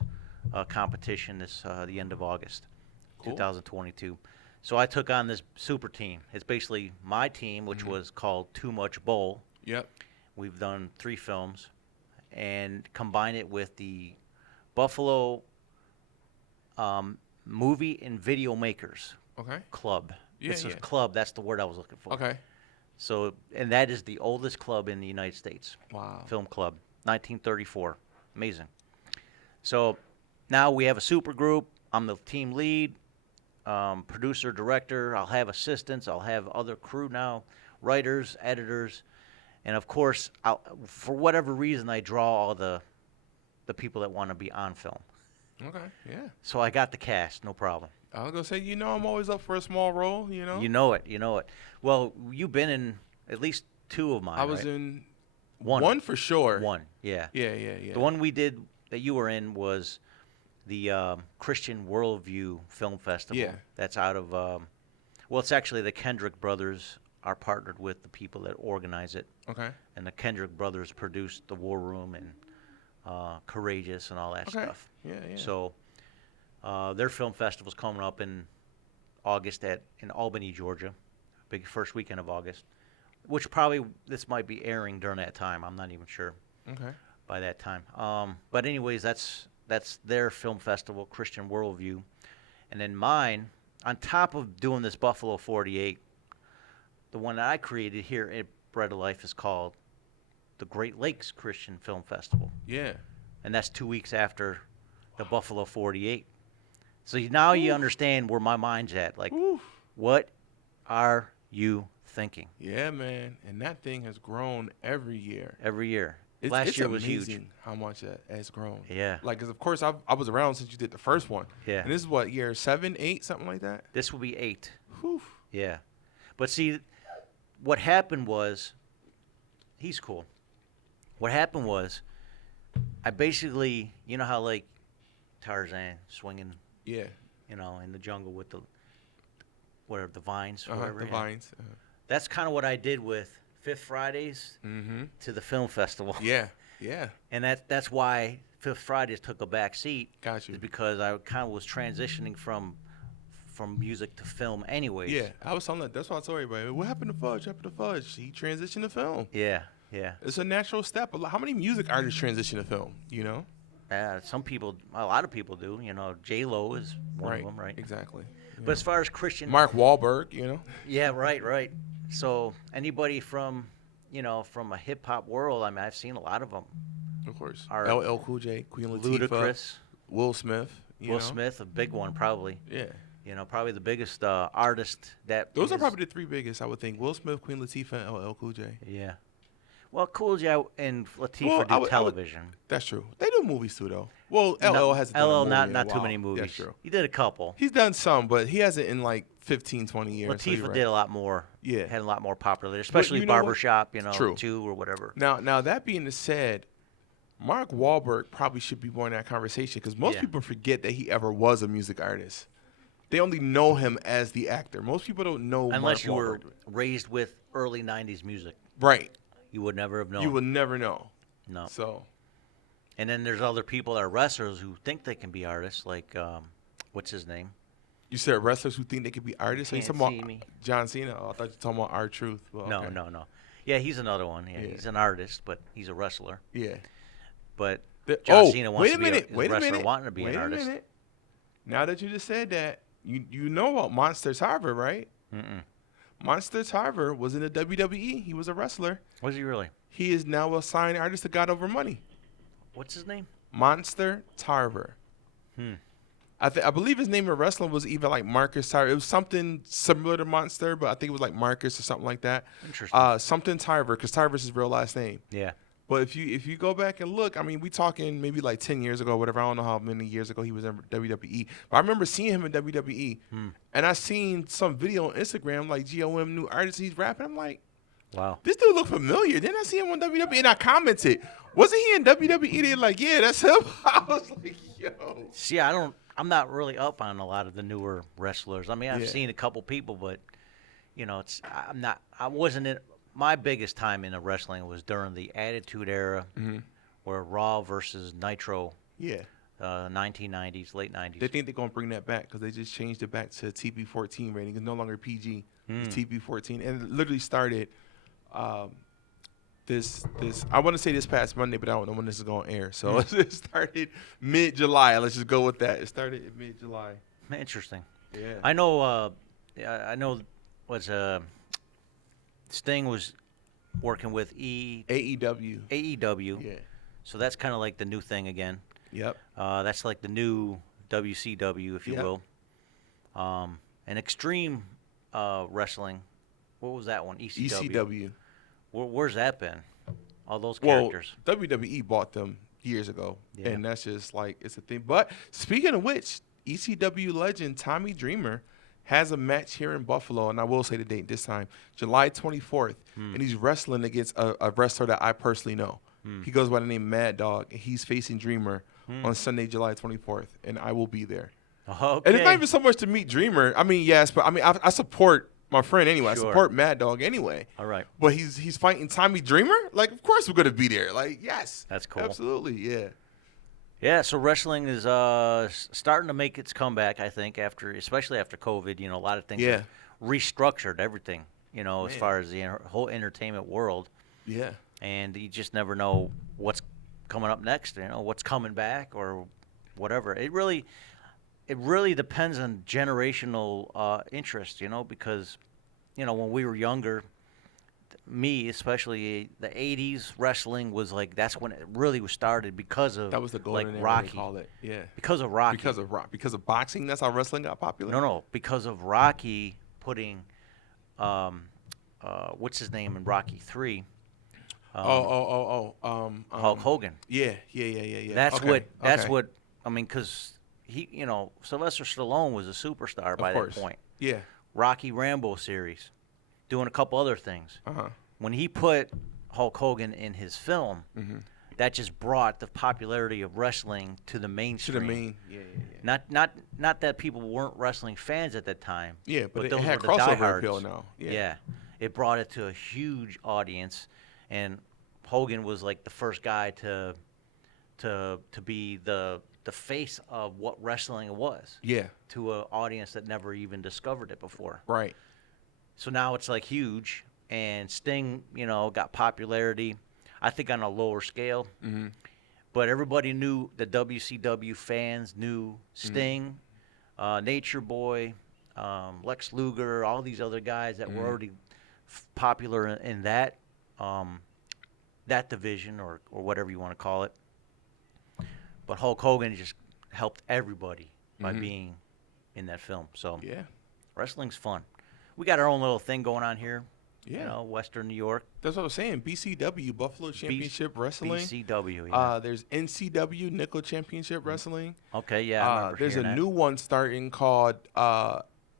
competition this the end of August, Cool. 2022. So I took on this super team. It's basically my team, which was called Too Much Bowl. Yep. We've done 3 films and combine it with the Buffalo Movie and Video Makers Okay. Club. Yeah, It's a yeah. club. That's the word I was looking for. Okay. So, and that is the oldest club in the United States. Wow. Film club, 1934. Amazing. So now we have a super group. I'm the team lead. producer, director. I'll have assistants. I'll have other crew now, writers, editors, and of course, for whatever reason, I draw all the people that want to be on film. Okay, yeah. So I got the cast, no problem. I was gonna say, I'm always up for a small role. You know it. Well, you've been in at least 2 of mine. I was right? in one. one for sure. One, yeah. Yeah. The one we did that you were in was the Christian Worldview Film Festival. Yeah. That's out of, well, it's actually the Kendrick brothers are partnered with the people that organize it. Okay. And the Kendrick brothers produced The War Room and Courageous and all that Okay. stuff. Yeah. So their film festival's coming up in August in Albany, Georgia, big first weekend of August, which probably this might be airing during that time. I'm not even sure Okay. by that time. But anyways, that's their film festival, Christian Worldview, and then mine. On top of doing this Buffalo 48, the one that I created here at Bread of Life is called the Great Lakes Christian Film Festival. Yeah. And that's 2 weeks after the Buffalo 48. So now you understand where my mind's at. Like, Oof. what are you thinking? Yeah, man. And that thing has grown every year. Every year. It's Last year was amazing huge. how much that has grown. Yeah. Like, 'cause of course I was around since you did the first one. Yeah. And this is what, year 7, 8, something like that. This will be 8. Whew. Yeah. But see, what happened was, he's cool. What happened was, I basically, you know how like Tarzan swinging, Yeah. in the jungle with the vines, or Uh-huh. whatever. The yeah. vines. That's kind of what I did with Fifth Fridays Mm-hmm. to the film festival. Yeah. Yeah. And that's why Fifth Fridays took a back seat. Got you. Is because I kind of was transitioning from music to film anyways. Yeah. I was telling that's why I told everybody. What happened to Fudge? What happened to Fudge? He transitioned to film. Yeah. It's a natural step. How many music artists transition to film? Some people, a lot of people do. J-Lo is one of them, right? Exactly. But as far as Christian, Mark Wahlberg, yeah, right. So anybody from a hip hop world, I mean, I've seen a lot of them. Of course. Are LL Cool J, Queen Latifah, Ludacris, Will Smith. Will Smith, a big one probably. Yeah. Probably the biggest artist that. Those are probably the 3 biggest, I would think. Will Smith, Queen Latifah, and LL Cool J. Yeah. Well, Cool J and Latifah Well, do television. That's true. They do movies too, though. Well, LL hasn't done a LL movie not in a not too while. many movies. That's true. He did a couple. He's done some, but he hasn't in like 15, 20 years. so you're Latifah right. did a lot more. Yeah. Had a lot more popularity, especially you know what? Barbershop, True. 2 or whatever. Now that being said, Mark Wahlberg probably should be more in that conversation because most Yeah. people forget that he ever was a music artist. They only know him as the actor. Most people don't know Unless you Mark were Wahlberg. raised with early 90s music. Right. You would never have known. You would never know. No. So, And then there's other people that are wrestlers who think they can be artists, like, what's his name? you said wrestlers who think they could be artists? Are you Can't talking see about me. John Cena? Oh, I thought you were talking about R-Truth. Well, No, okay. no. Yeah, he's another one. Yeah, Yeah. he's an artist, but he's a wrestler. Yeah. But The- John oh, Cena wants wait to a be minute. a Wait a wrestler minute. wanting to be Wait an a artist. minute. Now that you just said that, you know about Monster Tarver, right? Mm-mm. Monster Tarver was in the WWE. He was a wrestler. Was he really? He is now a signed artist to God Over Money. What's his name? Monster Tarver. I believe his name in wrestling was even like Marcus Tarver. It was something similar to Monster, but I think it was like Marcus or something like that. Interesting. Something Tarver, because Tarver's his real last name. Yeah. But if you go back and look, I mean, we talking maybe like 10 years ago, whatever. I don't know how many years ago he was in WWE. But I remember seeing him in WWE. And I seen some video on Instagram, like GOM new artist, he's rapping. I'm like, Wow. this dude look familiar. Then I see him on WWE, and I commented, wasn't he in WWE? They're like, yeah, that's him. I was like, yo. See, I'm not really up on a lot of the newer wrestlers. I mean, I've Yeah. seen a couple people, but I wasn't in. My biggest time in the wrestling was during the Attitude Era, where Raw versus Nitro, Yeah. 1990s, late 90s. They think they're going to bring that back because they just changed it back to TB14 rating. It's no longer PG. It's TB14. And it literally started this I want to say this past Monday, but I don't know when this is going to air. So it started mid-July. Let's just go with that. It started in mid-July. Interesting. Yeah. I know. Sting was working with AEW. AEW. Yeah. So that's kind of like the new thing again. Yep. That's like the new WCW, if you Yep. will. And Extreme Wrestling. What was that one? ECW. ECW. Where's that been? All those Well, characters. WWE bought them years ago, Yeah. and that's just like it's a thing. But speaking of which, ECW legend Tommy Dreamer has a match here in Buffalo, and I will say the date this time, July 24th, and he's wrestling against a wrestler that I personally know. He goes by the name Mad Dog, and he's facing Dreamer on Sunday, July 24th, and I will be there. Okay. And it's not even so much to meet Dreamer. I mean, yes, but I mean, I support my friend anyway. Sure. I support Mad Dog anyway. All right. But he's fighting Tommy Dreamer? Like, of course we're going to be there. Like, yes. That's cool. Absolutely, yeah. Yeah, so wrestling is starting to make its comeback, I think, especially after COVID. You know, a lot of things Yeah. have restructured everything, as Man. far as the whole entertainment world. Yeah. And you just never know what's coming up next, what's coming back or whatever. It really depends on generational interest, because, when we were younger, me especially, the 80s wrestling was like, that's when it really was started because of That was the like golden era, Rocky. they call it. Yeah. Because of Rocky. Because of boxing, that's how wrestling got popular? No, because of Rocky putting, what's his name in Rocky 3? Hulk Hogan. Yeah. That's Okay, what I mean, because he, Sylvester Stallone was a superstar by course. that point. Yeah. Rocky Rambo series, doing a couple other things. Uh-huh. When he put Hulk Hogan in his film, that just brought the popularity of wrestling to the To mainstream. the main. Yeah. Not that people weren't wrestling fans at that time. Yeah, but it those had were the crossover diehards. appeal now. Yeah. It brought it to a huge audience, and Hogan was like the first guy to be the face of what wrestling was Yeah. to an audience that never even discovered it before. Right. So now it's like huge, and Sting, got popularity, I think on a lower scale. Mm-hmm. But everybody knew, the WCW fans knew Sting, Nature Boy, Lex Luger, all these other guys that were already popular in that that division or whatever you want to call it. But Hulk Hogan just helped everybody by being in that film. So Yeah. wrestling's fun. We got our own little thing going on here. Yeah. Western New York. That's what I was saying. BCW, Buffalo Championship Wrestling. BCW, yeah. There's NCW, Nickel Championship Wrestling. Okay, yeah. I remember There's a hearing that. new one starting called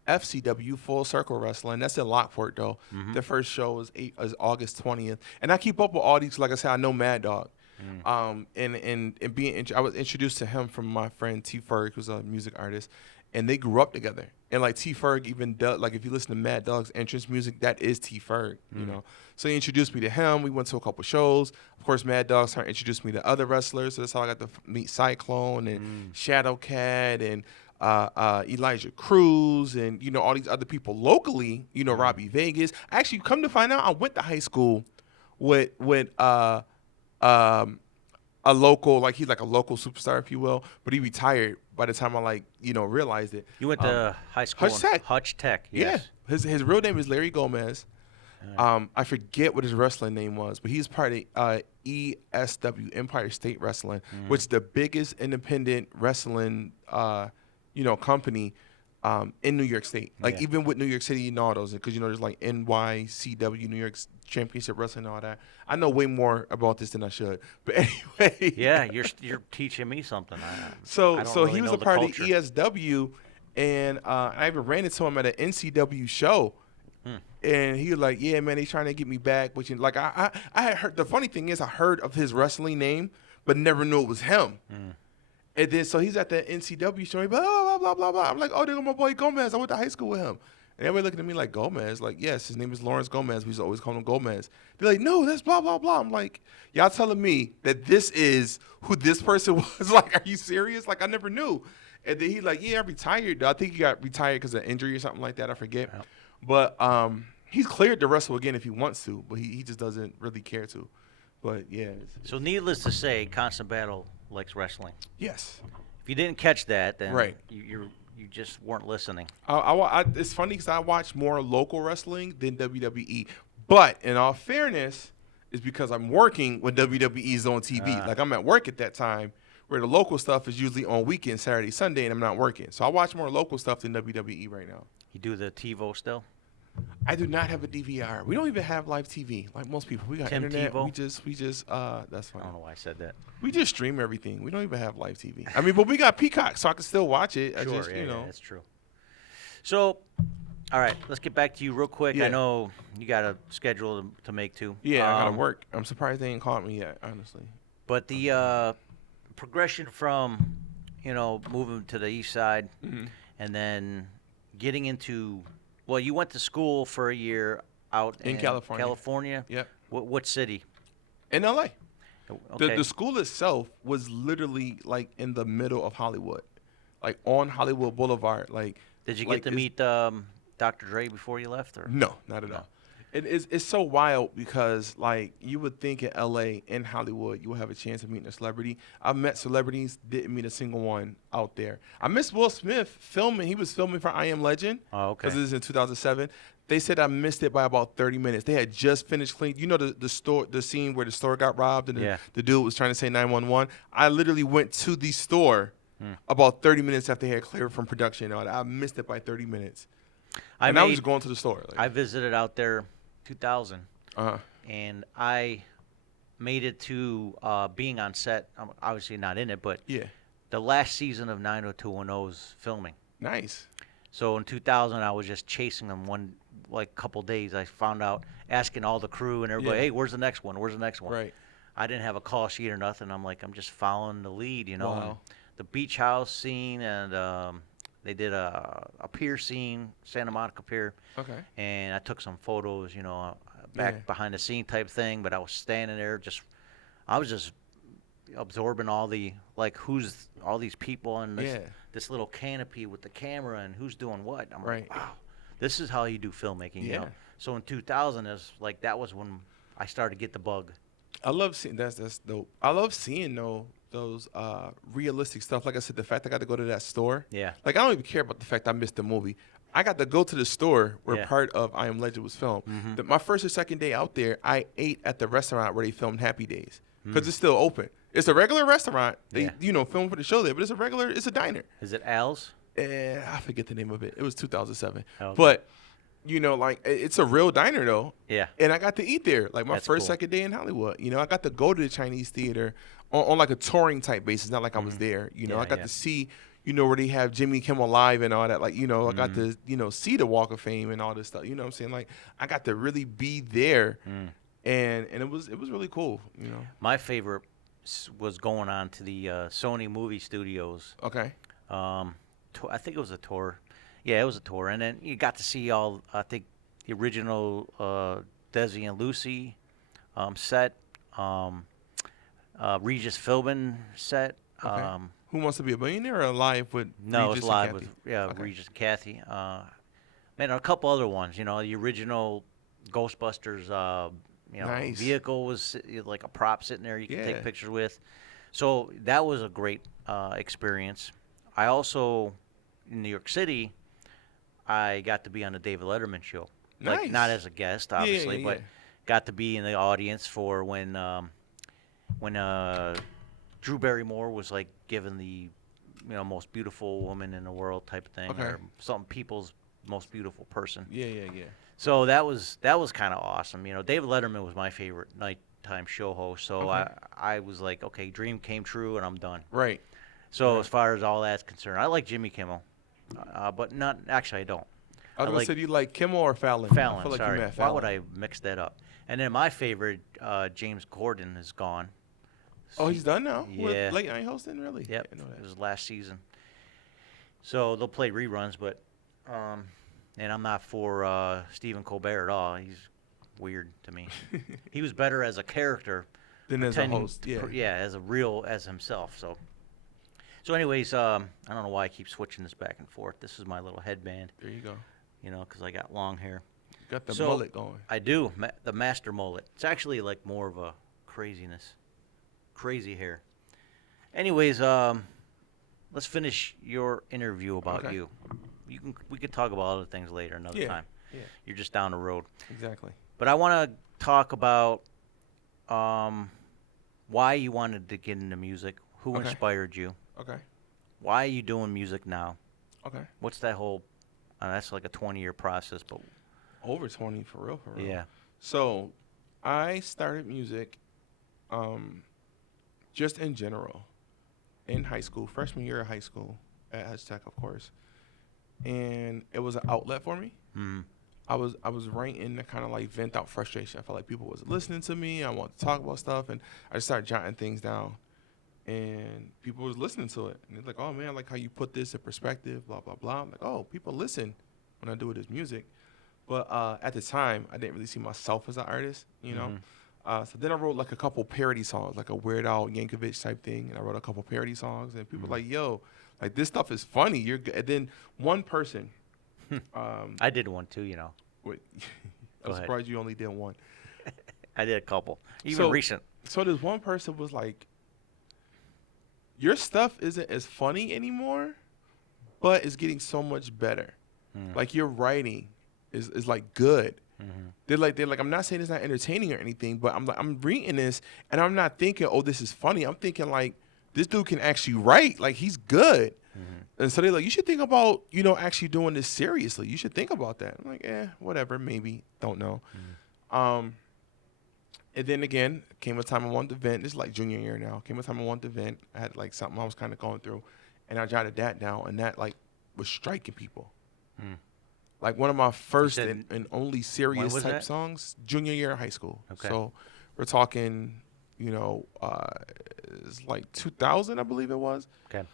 FCW, Full Circle Wrestling. That's in Lockport, though. The first show is August 20th. And I keep up with all these. Like I said, I know Mad Dog. And I was introduced to him from my friend T. Ferg, who's a music artist. And they grew up together. And like T. Ferg even does, like if you listen to Mad Dog's entrance music, that is T. Ferg, you know. So he introduced me to him. We went to a couple shows. Of course, Mad Dog started introduced me to other wrestlers. So that's how I got to meet Cyclone and Shadowcat and Elijah Cruz and, all these other people locally, Robbie Vegas. Actually, come to find out, I went to high school with a local, like he's like a local superstar, if you will, but he retired by the time I realized it. You went to high school Hutch in Tech. Hutch Tech, yes. Yeah. His real name is Larry Gomez. I forget what his wrestling name was, but he's part of ESW, Empire State Wrestling, which is the biggest independent wrestling company in New York State. Like even with New York City and all those, because there's like NYCW, New York Championship Wrestling, and all that. I know way more about this than I should, but anyway. Yeah, you're teaching me something. I So don't really he was know a the part culture. of ESW, and I even ran into him at an NCW show. And he was like, "Yeah, man, they trying to get me back." Which, like, I had heard. The funny thing is, I heard of his wrestling name, but never knew it was him. And then, so he's at the NCW show. Blah blah blah blah blah. I'm like, "Oh, there go my boy Gomez. I went to high school with him." And everybody looking at me like, "Gomez?" Like, yes, his name is Lawrence Gomez. We used to always call him Gomez. They're like, "No, that's blah blah blah." I'm like, "Y'all telling me that this is who this person was?" Like, are you serious? Like, I never knew. And then he like, "Yeah, I retired." I think he got retired because of injury or something like that. I forget. Yep. But he's cleared to wrestle again if he wants to, but he just doesn't really care to. But yeah. So needless to say, Constant Battle likes wrestling. Yes. If you didn't catch that, then Right. you just weren't listening. It's funny because I watch more local wrestling than WWE. But in all fairness, it's because I'm working when WWE is on TV. Like I'm at work at that time. Where the local stuff is usually on weekend, Saturday, Sunday, and I'm not working. So I watch more local stuff than WWE right now. You do the TiVo still? I do not have a DVR. We don't even have live TV like most people. We got Tim internet. Tebow? We just that's I fine. don't know why I said that. We just stream everything. We don't even have live TV. I mean, but we got Peacock, so I can still watch it. I Sure, just, you know. that's true. So, all right, let's get back to you real quick. Yeah. I know you got a schedule to make too. Yeah, I gotta work. I'm surprised they ain't called me yet, honestly. But the progression from, moving to the east side Mm-hmm. and then getting into, well, you went to school for a year out In California. California? Yep. What city? In LA. Okay. The school itself was literally like in the middle of Hollywood, like on Hollywood Boulevard. Like, Did you like get to meet Dr. Dre before you left? Or? No, not at all. It's so wild because like you would think in LA in Hollywood you would have a chance of meeting a celebrity. I've met celebrities, didn't meet a single one out there. I missed Will Smith filming. He was filming for I Am Legend. Oh, okay. Because it was in 2007. They said I missed it by about 30 minutes. They had just finished cleaning. You know the scene where the store got robbed and the dude was trying to say 911. I literally went to the store about 30 minutes after they had cleared from production. I missed it by 30 minutes. I was just going to the store. I visited out there 2000, Uh-huh. and I made it to being on set. I'm obviously not in it, but Yeah. the last season of 90210's filming. Nice. So in 2000, I was just chasing them couple days. I found out, asking all the crew and everybody, Yeah. hey, where's the next one? Where's the next one? Right. I didn't have a call sheet or nothing. I'm just following the lead, Wow. And the beach house scene, and they did a pier scene, Santa Monica Pier. Okay. And I took some photos, back Yeah. behind the scene type thing. But I was standing there, I was just absorbing who's all these people and this little canopy with the camera and who's doing what. I'm Right. like, wow, this is how you do filmmaking. Yeah. So in 2000, that was when I started to get the bug. I love seeing that's dope. I love seeing those realistic stuff. Like I said, the fact I got to go to that store. Yeah. Like I don't even care about the fact I missed the movie. I got to go to the store where Yeah. part of I Am Legend was filmed. My first or second day out there, I ate at the restaurant where they filmed Happy Days because it's still open. It's a regular restaurant. They film for the show there, but it's a diner. Is it Al's? I forget the name of it. It was 2007. Okay. But it's a real diner though. Yeah. And I got to eat there, like my That's first, cool. second day in Hollywood. I got to go to the Chinese theater on like a touring type basis, not like I was there. Yeah, I got to see, where they have Jimmy Kimmel Live and all that. Like, I got to, see the Walk of Fame and all this stuff. You know what I'm saying? Like, I got to really be there, and it was really cool. My favorite was going on to the Sony Movie Studios. Okay. I think it was a tour. Yeah, it was a tour, and then you got to see all. I think the original Desi and Lucy set, Regis Philbin set. Okay. Who Wants to Be a Millionaire or Live with No, Regis it's live and with Kathy? Okay. Regis and Kathy. And a couple other ones. The original Ghostbusters. Nice. Vehicle was like a prop sitting there you can Yeah. take pictures with. So that was a great experience. I also, in New York City, I got to be on the David Letterman show. Nice. Not as a guest, obviously, yeah, but yeah. got to be in the audience for when Drew Barrymore was like given the most beautiful woman in the world type of thing, Okay. or some people's most beautiful person. Yeah. So that was kind of awesome. David Letterman was my favorite nighttime show host. So Okay. I was like, okay, dream came true, and I'm done. Right. So Right. as far as all that's concerned, I like Jimmy Kimmel, but not actually. I don't. I was going to say, do you like Kimmel or Fallon? Fallon. I feel like Sorry, you meant why Fallon. would I mix that up? And then my favorite, James Corden, is gone. Oh, he's done now? Yeah. With late night hosting, really? Yep, Didn't know that. it was last season. So they'll play reruns, but and I'm not for Stephen Colbert at all. He's weird to me. He was better as a character, Then as a pretending host, yeah. as himself. So anyways, I don't know why I keep switching this back and forth. This is my little headband, There you go. because I got long hair. Got the So- mullet going. I do, the master mullet. It's actually like more of a crazy hair. Anyways, let's finish your interview about Okay. you. We could talk about other things later another Yeah, time. yeah. You're just down the road. Exactly. But I want to talk about why you wanted to get into music, Who Okay. inspired you? Okay. Why are you doing music now? Okay. What's that whole? That's like a 20-year process, but Over 20 for real, for real. yeah. So, I started music, just in general, in high school, freshman year of high school at Edge Tech, of course, and it was an outlet for me. Mm. I was writing to kind of like vent out frustration. I felt like people wasn't listening to me. I wanted to talk about stuff, and I just started jotting things down, and people was listening to it, and they're like, "Oh man, I like how you put this in perspective." Blah blah blah. I'm like, "Oh, people listen when I do it as music," but at the time, I didn't really see myself as an artist, you know. So then I wrote like a couple parody songs, like a Weird Al Yankovic type thing, and I wrote a couple parody songs, and people were like, "Yo, like this stuff is funny." You're good. And then one person, I did one too. You know, wait, Go I'm ahead. surprised you only did one. I did a couple, even So- recent. So this one person was like, "Your stuff isn't as funny anymore, but it's getting so much better. Like your writing is like good." They're like, I'm not saying it's not entertaining or anything, but I'm reading this and I'm not thinking, oh, this is funny. I'm thinking like, this dude can actually write. Like he's good. And so they're like, you should think about, actually doing this seriously. You should think about that. I'm like, whatever, maybe, don't know. And then again, came a time I wanted to vent. This is like junior year now. Came a time I wanted to vent. I had like something I was kind of going through, and I jotted that down, and that like was striking people. Like one of my first said- and only serious was type that? songs, junior year of high school. Okay. So we're talking, it's like 2000, I believe it was. Okay.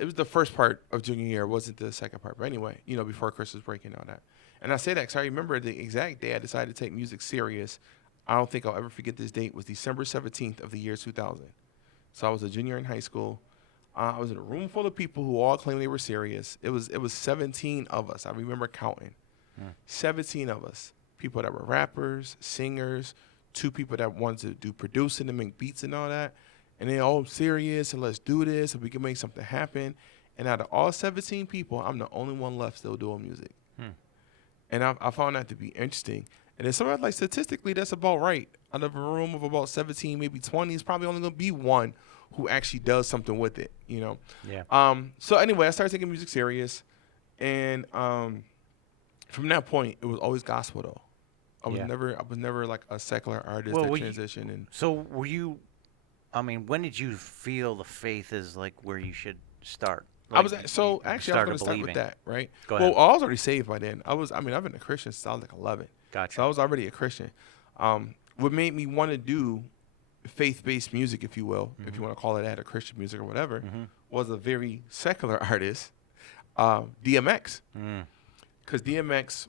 It was the first part of junior year. It wasn't the second part. But anyway, before Christmas break and all that. And I say that because I remember the exact day I decided to take music serious. I don't think I'll ever forget this date. It was December 17th of the year 2000. So I was a junior in high school. I was in a room full of people who all claimed they were serious. It was 17 of us. I remember counting. 17 of us. People that were rappers, singers, 2 people that wanted to do producing and make beats and all that. And they all serious and let's do this and we can make something happen. And out of all 17 people, I'm the only one left still doing music. And I found that to be interesting. And then somewhere like statistically, that's about right. Out of a room of about 17, maybe 20, it's probably only gonna be one who actually does something with it, Yeah. So anyway, I started taking music serious, and from that point, it was always gospel though. I was Yeah. never like a secular artist Well, that were you- transitioned and So were you? I mean, when did you feel the faith is like where you should start? I was Like, you actually I was started going to start with believing. that, right? Go Well, ahead. I was already saved by then. I've been a Christian since I was like 11. Gotcha. So I was already a Christian. What made me want to do faith-based music, if you will, if you want to call it that, or Christian music or whatever, was a very secular artist, DMX. Because DMX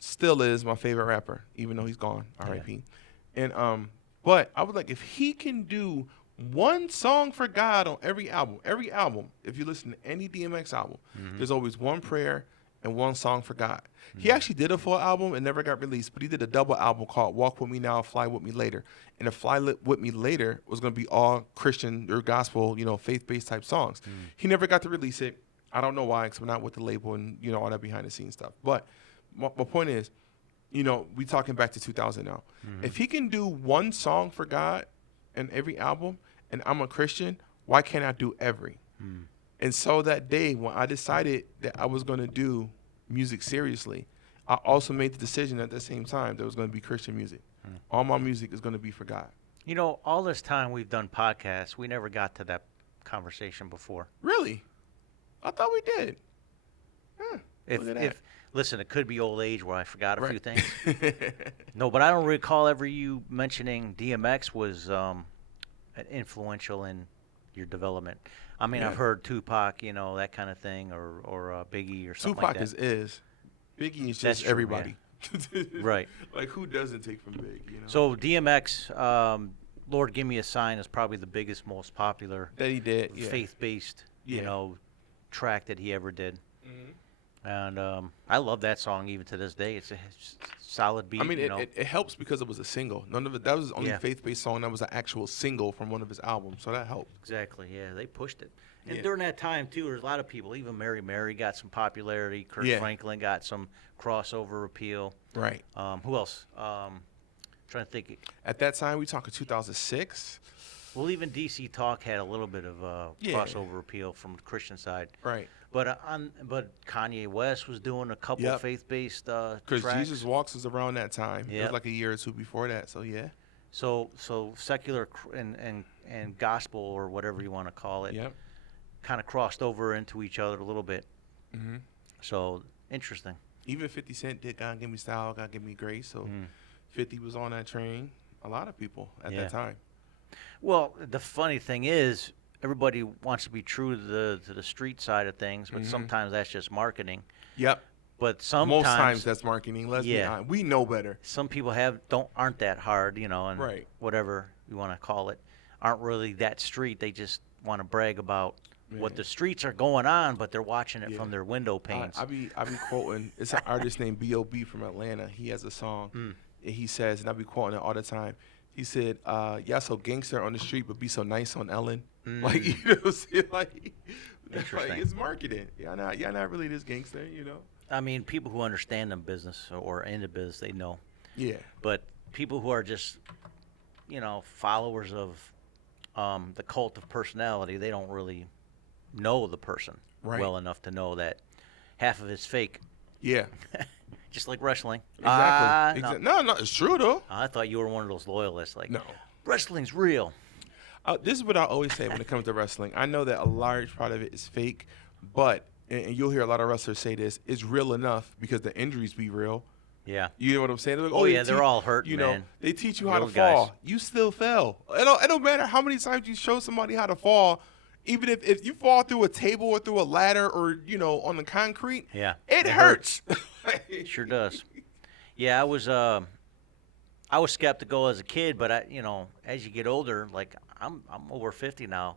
still is my favorite rapper, even though he's gone, R.I.P. And but I was like, if he can do one song for God on every album, if you listen to any DMX album, there's always one prayer and one song for God. He actually did a full album and never got released, but he did a double album called Walk With Me Now, Fly With Me Later. And the With Me Later was going to be all Christian or gospel, faith-based type songs. He never got to release it. I don't know why, because I'm not with the label and, all that behind-the-scenes stuff. But my point is, we talking back to 2000 now. If he can do one song for God in every album, and I'm a Christian, why can't I do every? And so that day when I decided that I was going to do music seriously, I also made the decision at the same time that it was going to be Christian music. All my music is going to be for God. All this time we've done podcasts, we never got to that conversation before. Really? I thought we did. Huh, If look at that. listen, it could be old age where I forgot a few Right. things. No, but I don't recall ever you mentioning DMX was influential in your development. I mean, Yeah. I've heard Tupac, that kind of thing, or Biggie or something Tupac like that. is. Biggie is That's just true, everybody. Right. Like, who doesn't take from Big, So DMX, Lord Give Me a Sign is probably the biggest, most popular that he did, yeah. faith-based, Yeah. track that he ever did. And I love that song even to this day. It's a solid beat. I mean, it helps because it was a single. None of it. That was his only Yeah. faith-based song that was an actual single from one of his albums, so that helped. Exactly. Yeah, they pushed it. And Yeah. during that time too, there's a lot of people. Even Mary Mary got some popularity. Kurt Yeah. Franklin got some crossover appeal. Right. Who else? Trying to think. At that time, we talking 2006. Well, even DC Talk had a little bit of Yeah. crossover appeal from the Christian side, Right. but Kanye West was doing a couple Yep. faith-based Because tracks. Jesus Walks was around that time. It Yep. was like a year or two before that. So yeah. So secular and gospel, or whatever you want to call it, Yep. kind of crossed over into each other a little bit. hmm So interesting. Even 50 Cent did God Give Me Style, God Give Me Grace. So Mm. 50 was on that train. A lot of people at Yeah. that time. Well, the funny thing is, everybody wants to be true to the street side of things, but Mhm. sometimes that's just marketing. Yep. But sometimes, Most times that's marketing. Let's be Yeah. honest. We know better. some people aren't that hard, and Right. whatever you want to call it, aren't really that street. They just want to brag about what Man. the streets are going on, but they're watching it Yeah. from their window panes. I be quoting. It's an artist named B.O.B. from Atlanta. He has a song. Mm. And he says, and I be quoting it all the time. He said, "Y'all so gangster on the street, but be so nice on Ellen." Like, you know what I'm saying? Like Interesting. it's marketing. Y'all not really this gangster, you know? I mean, people who understand the business or into business, they know. Yeah. But people who are just, followers of the cult of personality, they don't really know the person Right. well enough to know that half of it's fake. Yeah. Just like wrestling. Exactly. No. No, it's true though. I thought you were one of those loyalists. Like, No. wrestling's real. This is what I always say when it comes to wrestling. I know that a large part of it is fake, but and you'll hear a lot of wrestlers say this, it's real enough because the injuries be real. Yeah. You know what I'm saying? They're like, Oh, they yeah, they're all hurt, You man. know, they teach you how to Real guys. fall. You still fell. It don't matter how many times you show somebody how to fall. Even if you fall through a table or through a ladder or, on the concrete, Yeah. it hurts. It sure does. Yeah, I was skeptical as a kid, but as you get older, like I'm over 50 now.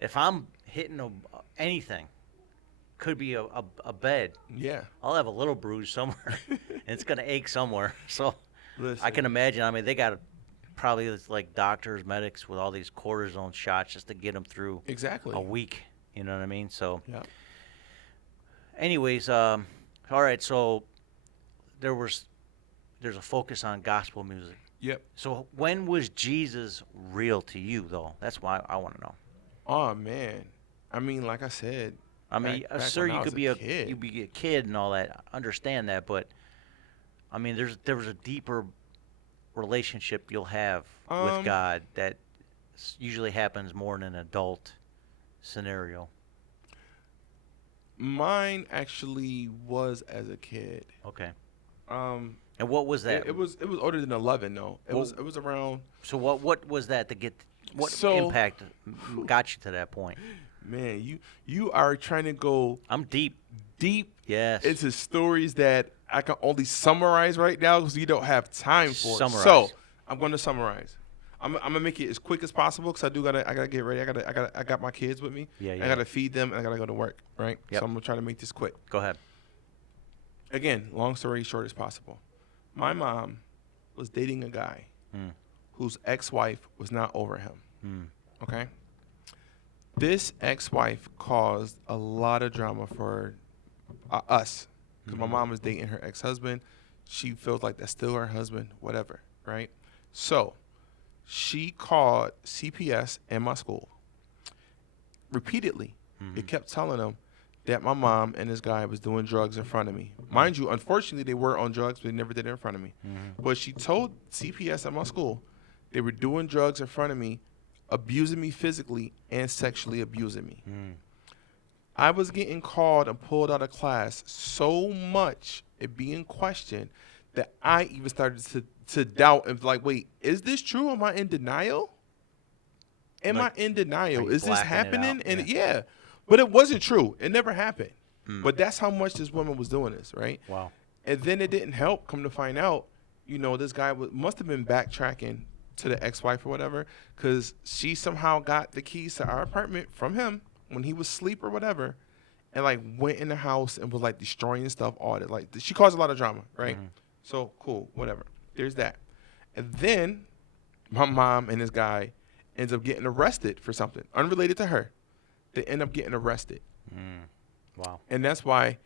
If I'm hitting anything, could be a bed, Yeah. I'll have a little bruise somewhere, and it's gonna ache somewhere. So Listen. I can imagine. I mean, they got probably like doctors, medics with all these cortisone shots just to get them through Exactly. a week. You know what I mean? So, Yeah. anyways, all right. So there's a focus on gospel music. Yep. So when was Jesus real to you, though? That's why I want to know. Oh man. I mean, like I said. I mean, back sir, when I you was could be a kid. you be a kid and all that. I understand that, but I mean, there was a deeper relationship you'll have with God that usually happens more in an adult scenario. Mine actually was as a kid. Okay. Um, And what was that? it was older than 11 though. It Well- was around. So what was that to get? What So- impact got you to that point? Man, you are trying to go I'm deep. deep Yes. into stories that I can only summarize right now because we don't have time for it. Summarize. So I'm going to summarize. I'm gonna make it as quick as possible because I gotta get ready. I got my kids with me. Yeah, I yeah. gotta feed them and I gotta go to work. Right. Yep. So I'm gonna try to make this quick. Go ahead. Again, long story short as possible. My mom was dating a guy Mm. whose ex-wife was not over him. Mm. Okay. This ex-wife caused a lot of drama for us because my mom was dating her ex-husband. She feels like that's still her husband, whatever, right? So she called CPS and my school repeatedly. It kept telling them that my mom and this guy was doing drugs in front of me. Mind you, unfortunately, they were on drugs, but they never did it in front of me. But she told CPS at my school they were doing drugs in front of me, abusing me physically and sexually abusing me. I was getting called and pulled out of class so much it being questioned that I even started to doubt and like, wait, is this true? Am I in denial? Am Like, I in denial? are you Is this blacking it happening? out? And yeah, but it wasn't true. It never happened. But that's how much this woman was doing this, right? Wow. And then it didn't help. Come to find out, this guy must have been backtracking to the ex-wife or whatever, because she somehow got the keys to our apartment from him when he was asleep or whatever, and like went in the house and was like destroying stuff. All that, like she caused a lot of drama, right? So cool, whatever. There's that. And then my mom and this guy ends up getting arrested for something unrelated to her. They end up getting arrested. Wow. And that's why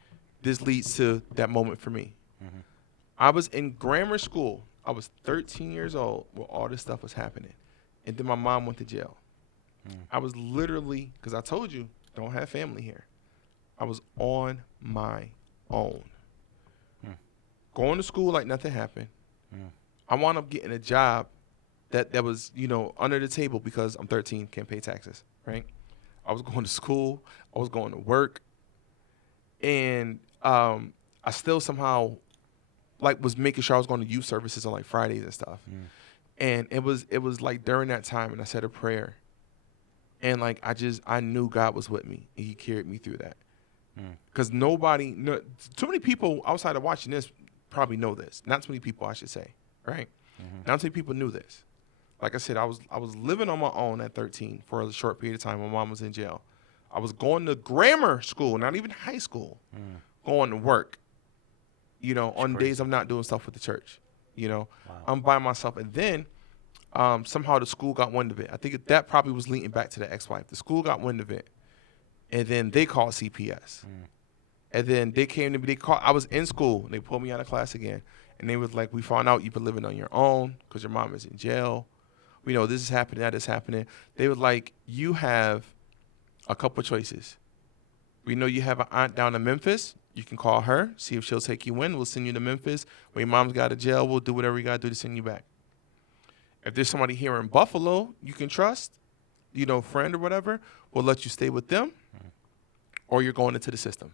this leads to that moment for me. I was in grammar school. I was 13 years old when all this stuff was happening. and then my mom went to jail. Mm. I was literally, because I told you, don't have family here. I was on my own. Going to school like nothing happened. I wound up getting a job that was, under the table because I'm 13, can't pay taxes, right? I was going to school. I was going to work. And I still somehow, was making sure I was going to youth services on, Fridays and stuff. And it was like during that time, and I said a prayer. And, I knew God was with me, and he carried me through that. Because too many people outside of watching this probably know this. Not too many people, I should say, right? Not too many people knew this. Like I said, I was living on my own at 13 for a short period of time. My mom was in jail. I was going to grammar school, not even high school, going to work, on crazy. days I'm not doing stuff with the church. Wow. I'm by myself. And then somehow the school got wind of it. I think that probably was leading back to the ex-wife. The school got wind of it. And then they called CPS. And then they came to me. I was in school, and they pulled me out of class again. And they was like, we found out you've been living on your own because your mom is in jail. We know this is happening, that is happening. They was like, you have a couple choices. We know you have an aunt down in Memphis. You can call her, see if she'll take you in. We'll send you to Memphis. When your mom's got out of jail, we'll do whatever we got to do to send you back. If there's somebody here in Buffalo you can trust, friend or whatever, we'll let you stay with them, or you're going into the system.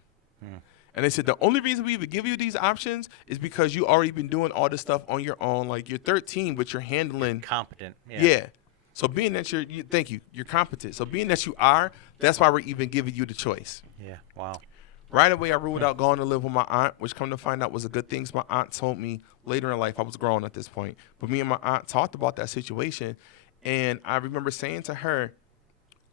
And they said the only reason we even give you these options is because you already been doing all this stuff on your own. Like, you're 13, but you're handling. Competent. Yeah. So being that you're competent. So being that you are, that's why we're even giving you the choice. Yeah. Wow. Right away, I ruled out going to live with my aunt, which come to find out was a good thing. My aunt told me later in life. I was grown at this point. But me and my aunt talked about that situation. And I remember saying to her,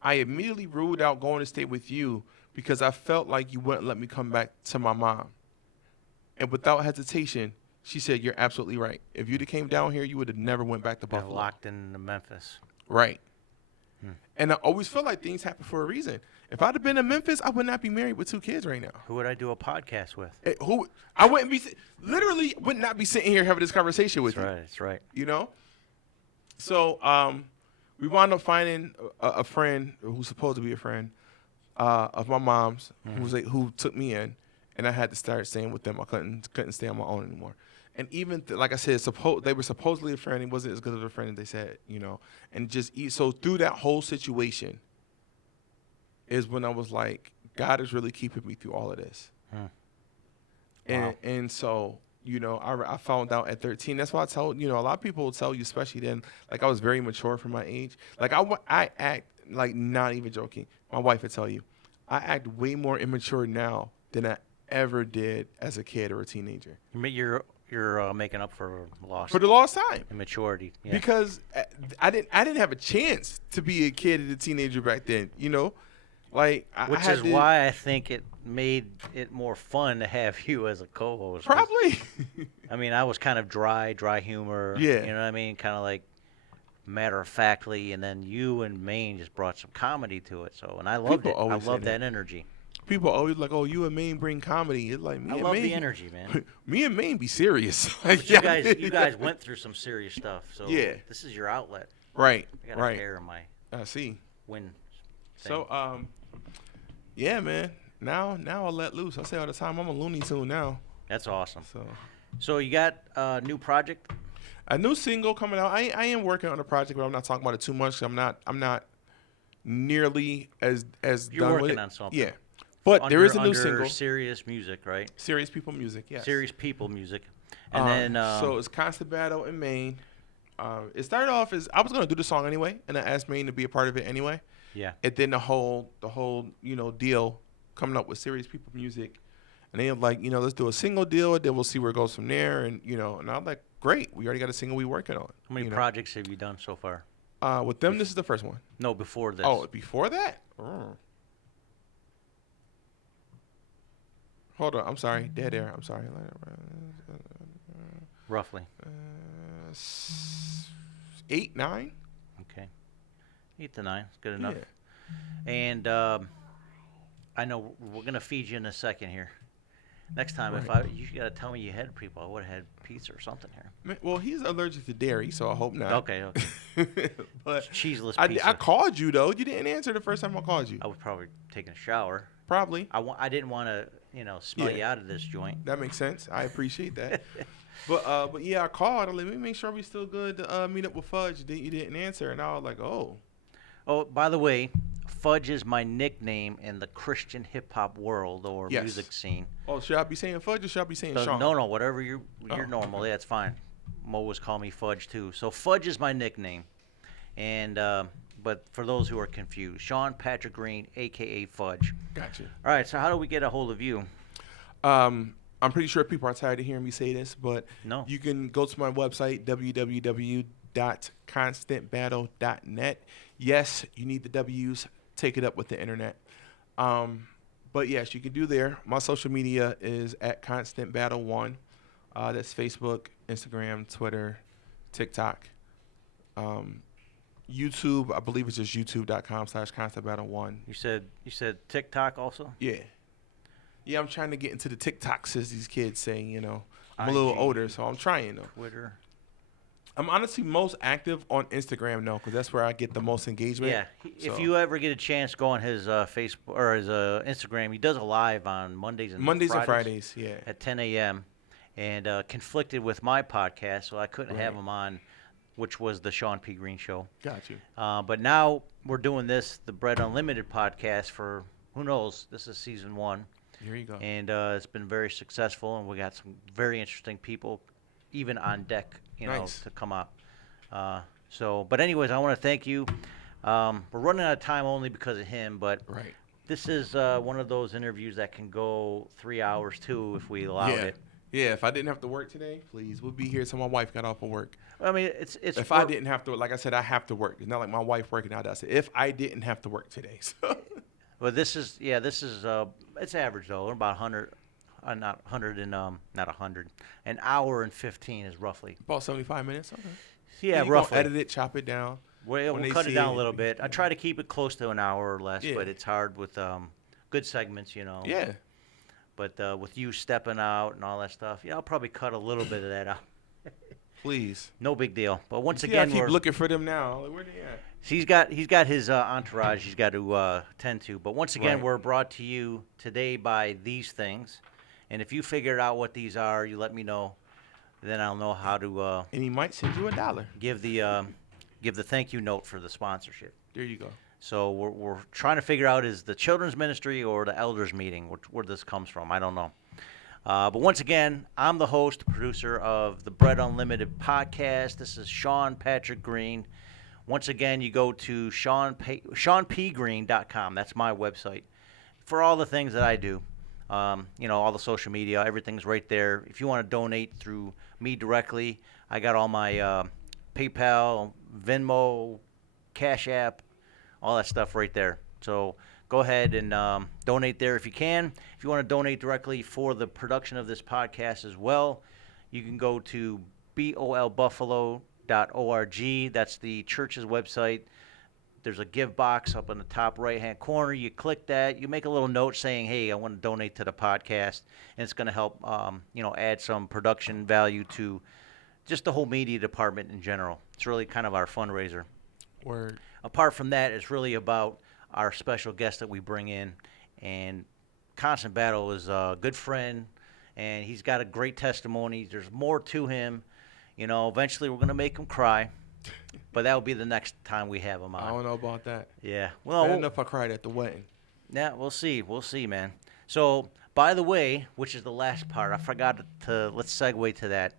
I immediately ruled out going to stay with you because I felt like you wouldn't let me come back to my mom. And without hesitation, she said, you're absolutely right. If you'd have came down here, you would have never went back to Got Buffalo. locked in Memphis. Right. And I always feel like things happen for a reason. If I'd have been in Memphis, I would not be married with 2 kids right now. Who would I do a podcast with? I wouldn't be, literally would not be sitting here having this conversation with you. That's right. So we wound up finding a friend who's supposed to be a friend of my mom's, who took me in, and I had to start staying with them. I couldn't stay on my own anymore. And even like I said, they were supposedly a friend. He wasn't as good of a friend as they said, And so through that whole situation is when I was like, God is really keeping me through all of this. Wow. And so, I found out at 13. That's why I tell, a lot of people will tell you, especially then, like, I was very mature for my age. Like, I act, like, not even joking. My wife would tell you, I act way more immature now than I ever did as a kid or a teenager. You're making up for the lost time. immaturity. Yeah. Because I didn't have a chance to be a kid and a teenager back then, Like, Which is why I think it made it more fun to have you as a co-host. Probably. I mean, I was kind of dry humor. Yeah. You know what I mean? Kind of like matter-of-factly, and then you and Maine just brought some comedy to it. So, and I loved People it. I always say love that. that energy. People always like, oh, you and Maine bring comedy. It's like me I and love Maine. the energy, man. Me and Maine be serious. But you guys went through some serious stuff. So Yeah. this is your outlet. Right. I got a Right. hair in my I see. win. So, yeah, man. Now I'll let loose. I say all the time, I'm a Looney Tune now. That's awesome. So you got a new project? a new single coming out. I am working on a project, but I'm not talking about it too much. I'm not nearly as You're done with working it. on something. Yeah, but there is a new under single. Serious Music, right? Serious People Music. Yes. Serious People Music. And then so it's Constant Battle in Maine. It started off as I was gonna do the song anyway, and I asked Maine to be a part of it anyway. yeah. And then the whole deal coming up with Serious People Music, and they were like, let's do a single deal, and then we'll see where it goes from there. And and I'm like, great, we already got a single we working on. How many projects have you done so far? With them, this is the first one. No, before this. Oh, before that? Hold on, I'm sorry, dead air. I'm sorry. Roughly. 8, 9. Okay. 8 to 9. Good enough. Yeah. And I know we're going to feed you in a second here. Next time, Right. you gotta tell me you had people, I would have had pizza or something here. Well, he's allergic to dairy, so I hope not. Okay, okay. But Cheeseless I pizza. called you though. You didn't answer the first time I called you. I was probably taking a shower. Probably. I didn't want to, smell Yeah. you out of this joint. That makes sense. I appreciate that. But yeah, I called. Let me make sure we still good to meet up with Fudge. You didn't answer, and I was like, oh, Oh, by the way, Fudge is my nickname in the Christian hip hop world or Yes. music scene. oh, should I be saying Fudge or should I be saying So, Sean? no, whatever you're Oh, normal. okay. That's fine. Mo was call me Fudge too. So Fudge is my nickname, and but for those who are confused, Sean Patrick Green, aka Fudge. Gotcha. All right. So how do we get a hold of you? I'm pretty sure people are tired of hearing me say this, but No. you can go to my website, www.constantbattle.net. Yes, you need the W's. Take it up with the internet. But yes, you can do there. My social media is at Constant Battle One. That's Facebook, Instagram, Twitter, TikTok. YouTube, I believe it's just youtube.com/ConstantBattle1. You said TikTok also. Yeah. Yeah, I'm trying to get into the TikToks, as these kids say, I'm a little IG. older, so I'm trying though. Twitter. I'm honestly most active on Instagram though, because that's where I get the most engagement. Yeah. If So- you ever get a chance, go on his Facebook or his Instagram. He does a live on Mondays and Mondays and Fridays, yeah. at 10 a.m. and conflicted with my podcast, so I couldn't have Right. him on, which was the Sean P. Green Show. Got you. But now we're doing this, the Bread Unlimited podcast for, who knows, this is season 1. Here you go. And it's been very successful, and we got some very interesting people even on deck, Nice. to come up. But anyways, I want to thank you. We're running out of time only because of him, but Right. this is one of those interviews that can go 3 hours too if we allowed Yeah. it. Yeah, if I didn't have to work today, please, we'll be here till my wife got off of work. I mean, it's If I didn't have to, like I said, I have to work. It's not like my wife working out. I said, if I didn't have to work today. So. Well, this is it's average though. We're about 100, not 100 and not 100. An hour and 15 is roughly. About 75 minutes. Okay. Yeah, You gonna roughly. edit it, chop it down. We'll when they cut it see down it, a little bit. I try to keep it close to an hour or less, Yeah. but it's hard with good segments, Yeah. But with you stepping out and all that stuff, I'll probably cut a little bit of that out. Please. No big deal. But once See, again, I keep looking for them now. Like, where they at? he's got his entourage he's got to tend to. But once again, Right. we're brought to you today by these things. And if you figured out what these are, you let me know. Then I'll know how to And he might send you $1. give the thank you note for the sponsorship. There you go. So we're trying to figure out is the children's ministry or the elders meeting where this comes from. I don't know. But once again, I'm the host, producer of the Bread Unlimited podcast. This is Sean Patrick Green. Once again, you go to SeanPGreen.com. That's my website for all the things that I do. All the social media, everything's right there. If you want to donate through me directly, I got all my PayPal, Venmo, Cash App, all that stuff right there. So go ahead and donate there if you can. If you want to donate directly for the production of this podcast as well, you can go to bolbuffalo.org. That's the church's website. There's a give box up in the top right-hand corner. You click that. You make a little note saying, hey, I want to donate to the podcast. And it's going to help, add some production value to just the whole media department in general. It's really kind of our fundraiser. Word. Apart from that, it's really about our special guest that we bring in. And Constant Battle is a good friend, and he's got a great testimony. There's more to him. Eventually we're going to make him cry. But that will be the next time we have him on. I don't know about that. Yeah. Bad enough I cried at the wedding. Yeah, we'll see. We'll see, man. So, by the way, which is the last part, I forgot to let's segue to that.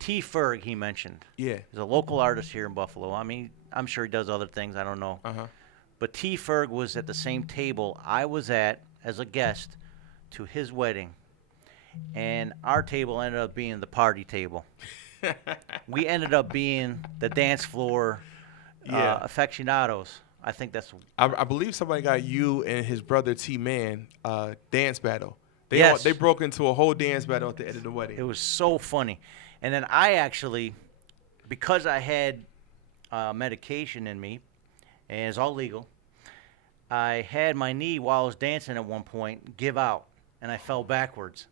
T. Ferg, he mentioned. Yeah. He's a local artist here in Buffalo. I mean, I'm sure he does other things. I don't know. Uh-huh. But T. Ferg was at the same table I was at as a guest to his wedding. And our table ended up being the party table. We ended up being the dance floor Yeah. aficionados. I think that's I believe somebody got you and his brother T-Man dance battle. Yes. They broke into a whole dance battle at the end of the wedding. it was so funny. And then I actually, because I had medication in me, and it's all legal, I had my knee while I was dancing at one point give out, and I fell backwards.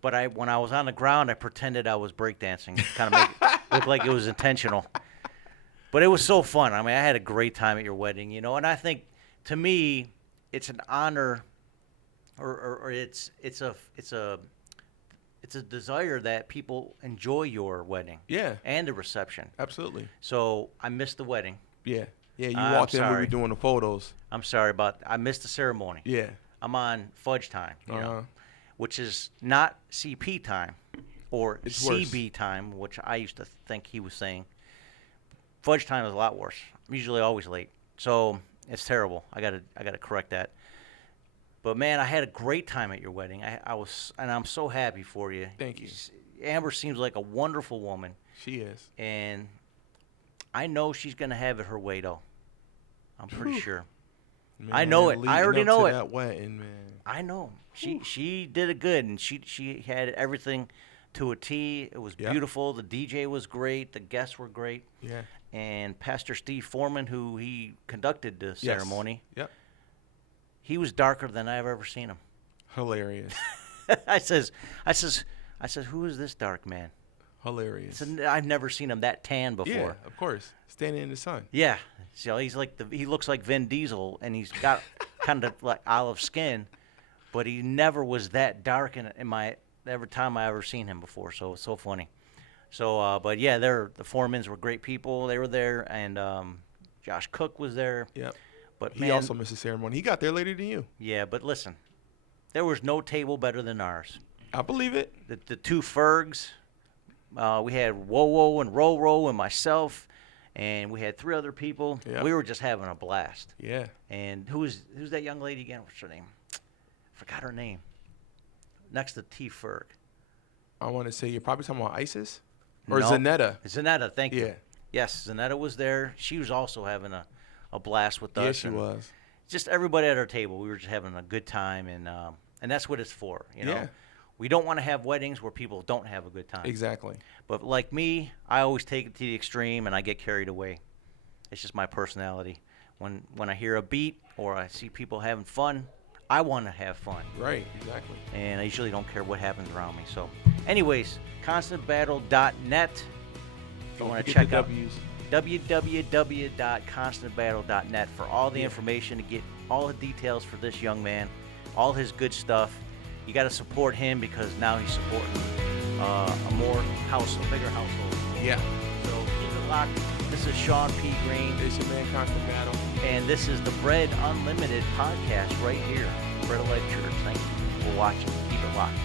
But when I was on the ground, I pretended I was breakdancing, kind of make it look like it was intentional. But it was so fun. I mean, I had a great time at your wedding, you know. And I think, to me, it's an honor, or it's a desire that people enjoy your wedding. Yeah. And the reception. Absolutely. So I missed the wedding. Yeah. Yeah, you I'm walked in, we were sorry. doing the photos. I'm sorry I missed the ceremony. Yeah. I'm on fudge time, you know, Uh-huh. which is not CP time or It's worse. CB time, which I used to think he was saying. Fudge time is a lot worse. I'm usually always late, so it's terrible. I gotta correct that. But man, I had a great time at your wedding. I was, and I'm so happy for you. Thank you. Amber seems like a wonderful woman, She is. and I know she's gonna have it her way though. I'm pretty Whew. sure. Man, I know it. I leading already up know to it. That wedding, man. I know. She did it good, and she had everything to a T. It was Yep. beautiful. The DJ was great. The guests were great. Yeah. And Pastor Steve Foreman, who he conducted the Yes. ceremony, Yep. he was darker than I've ever seen him. Hilarious. I says, who is this dark man? Hilarious. I've never seen him that tan before. Yeah, of course. Standing in the sun. Yeah. So he's like he looks like Vin Diesel, and he's got kind of like olive skin, but he never was that dark in my every time I ever seen him before. So it's so funny. So, but yeah, the Foremans were great people. They were there, and Josh Cook was there. Yep. But He man, also missed the ceremony. He got there later than you. yeah. But listen, there was no table better than ours. I believe it. The two Fergs, we had Wowo and Roro and myself, and we had 3 other people. Yep. We were just having a blast. Yeah. And who's that young lady again? What's her name? Forgot her name. Next to T. Ferg. I want to say you're probably talking about Isis or No. Zanetta. Zanetta, thank you. Yeah. Yes, Zanetta was there. She was also having a blast with us. Yeah, she and was. Just everybody at our table. We were just having a good time, and that's what it's for. You know, Yeah. we don't want to have weddings where people don't have a good time. Exactly. But like me, I always take it to the extreme, and I get carried away. It's just my personality. When I hear a beat or I see people having fun, I want to have fun. Right. Exactly. And I usually don't care what happens around me. So, anyways, constantbattle.net. If you Don't want to forget check the out W's. www.constantbattle.net for all the Yeah. information to get all the details for this young man, all his good stuff. You got to support him because now he's supporting a bigger household. Yeah. So keep it locked. This is Sean P. Green, It's your man, Constant Battle. and this is the Bread Unlimited podcast right here, Bread of Life Church. Thank you for watching. Keep it locked.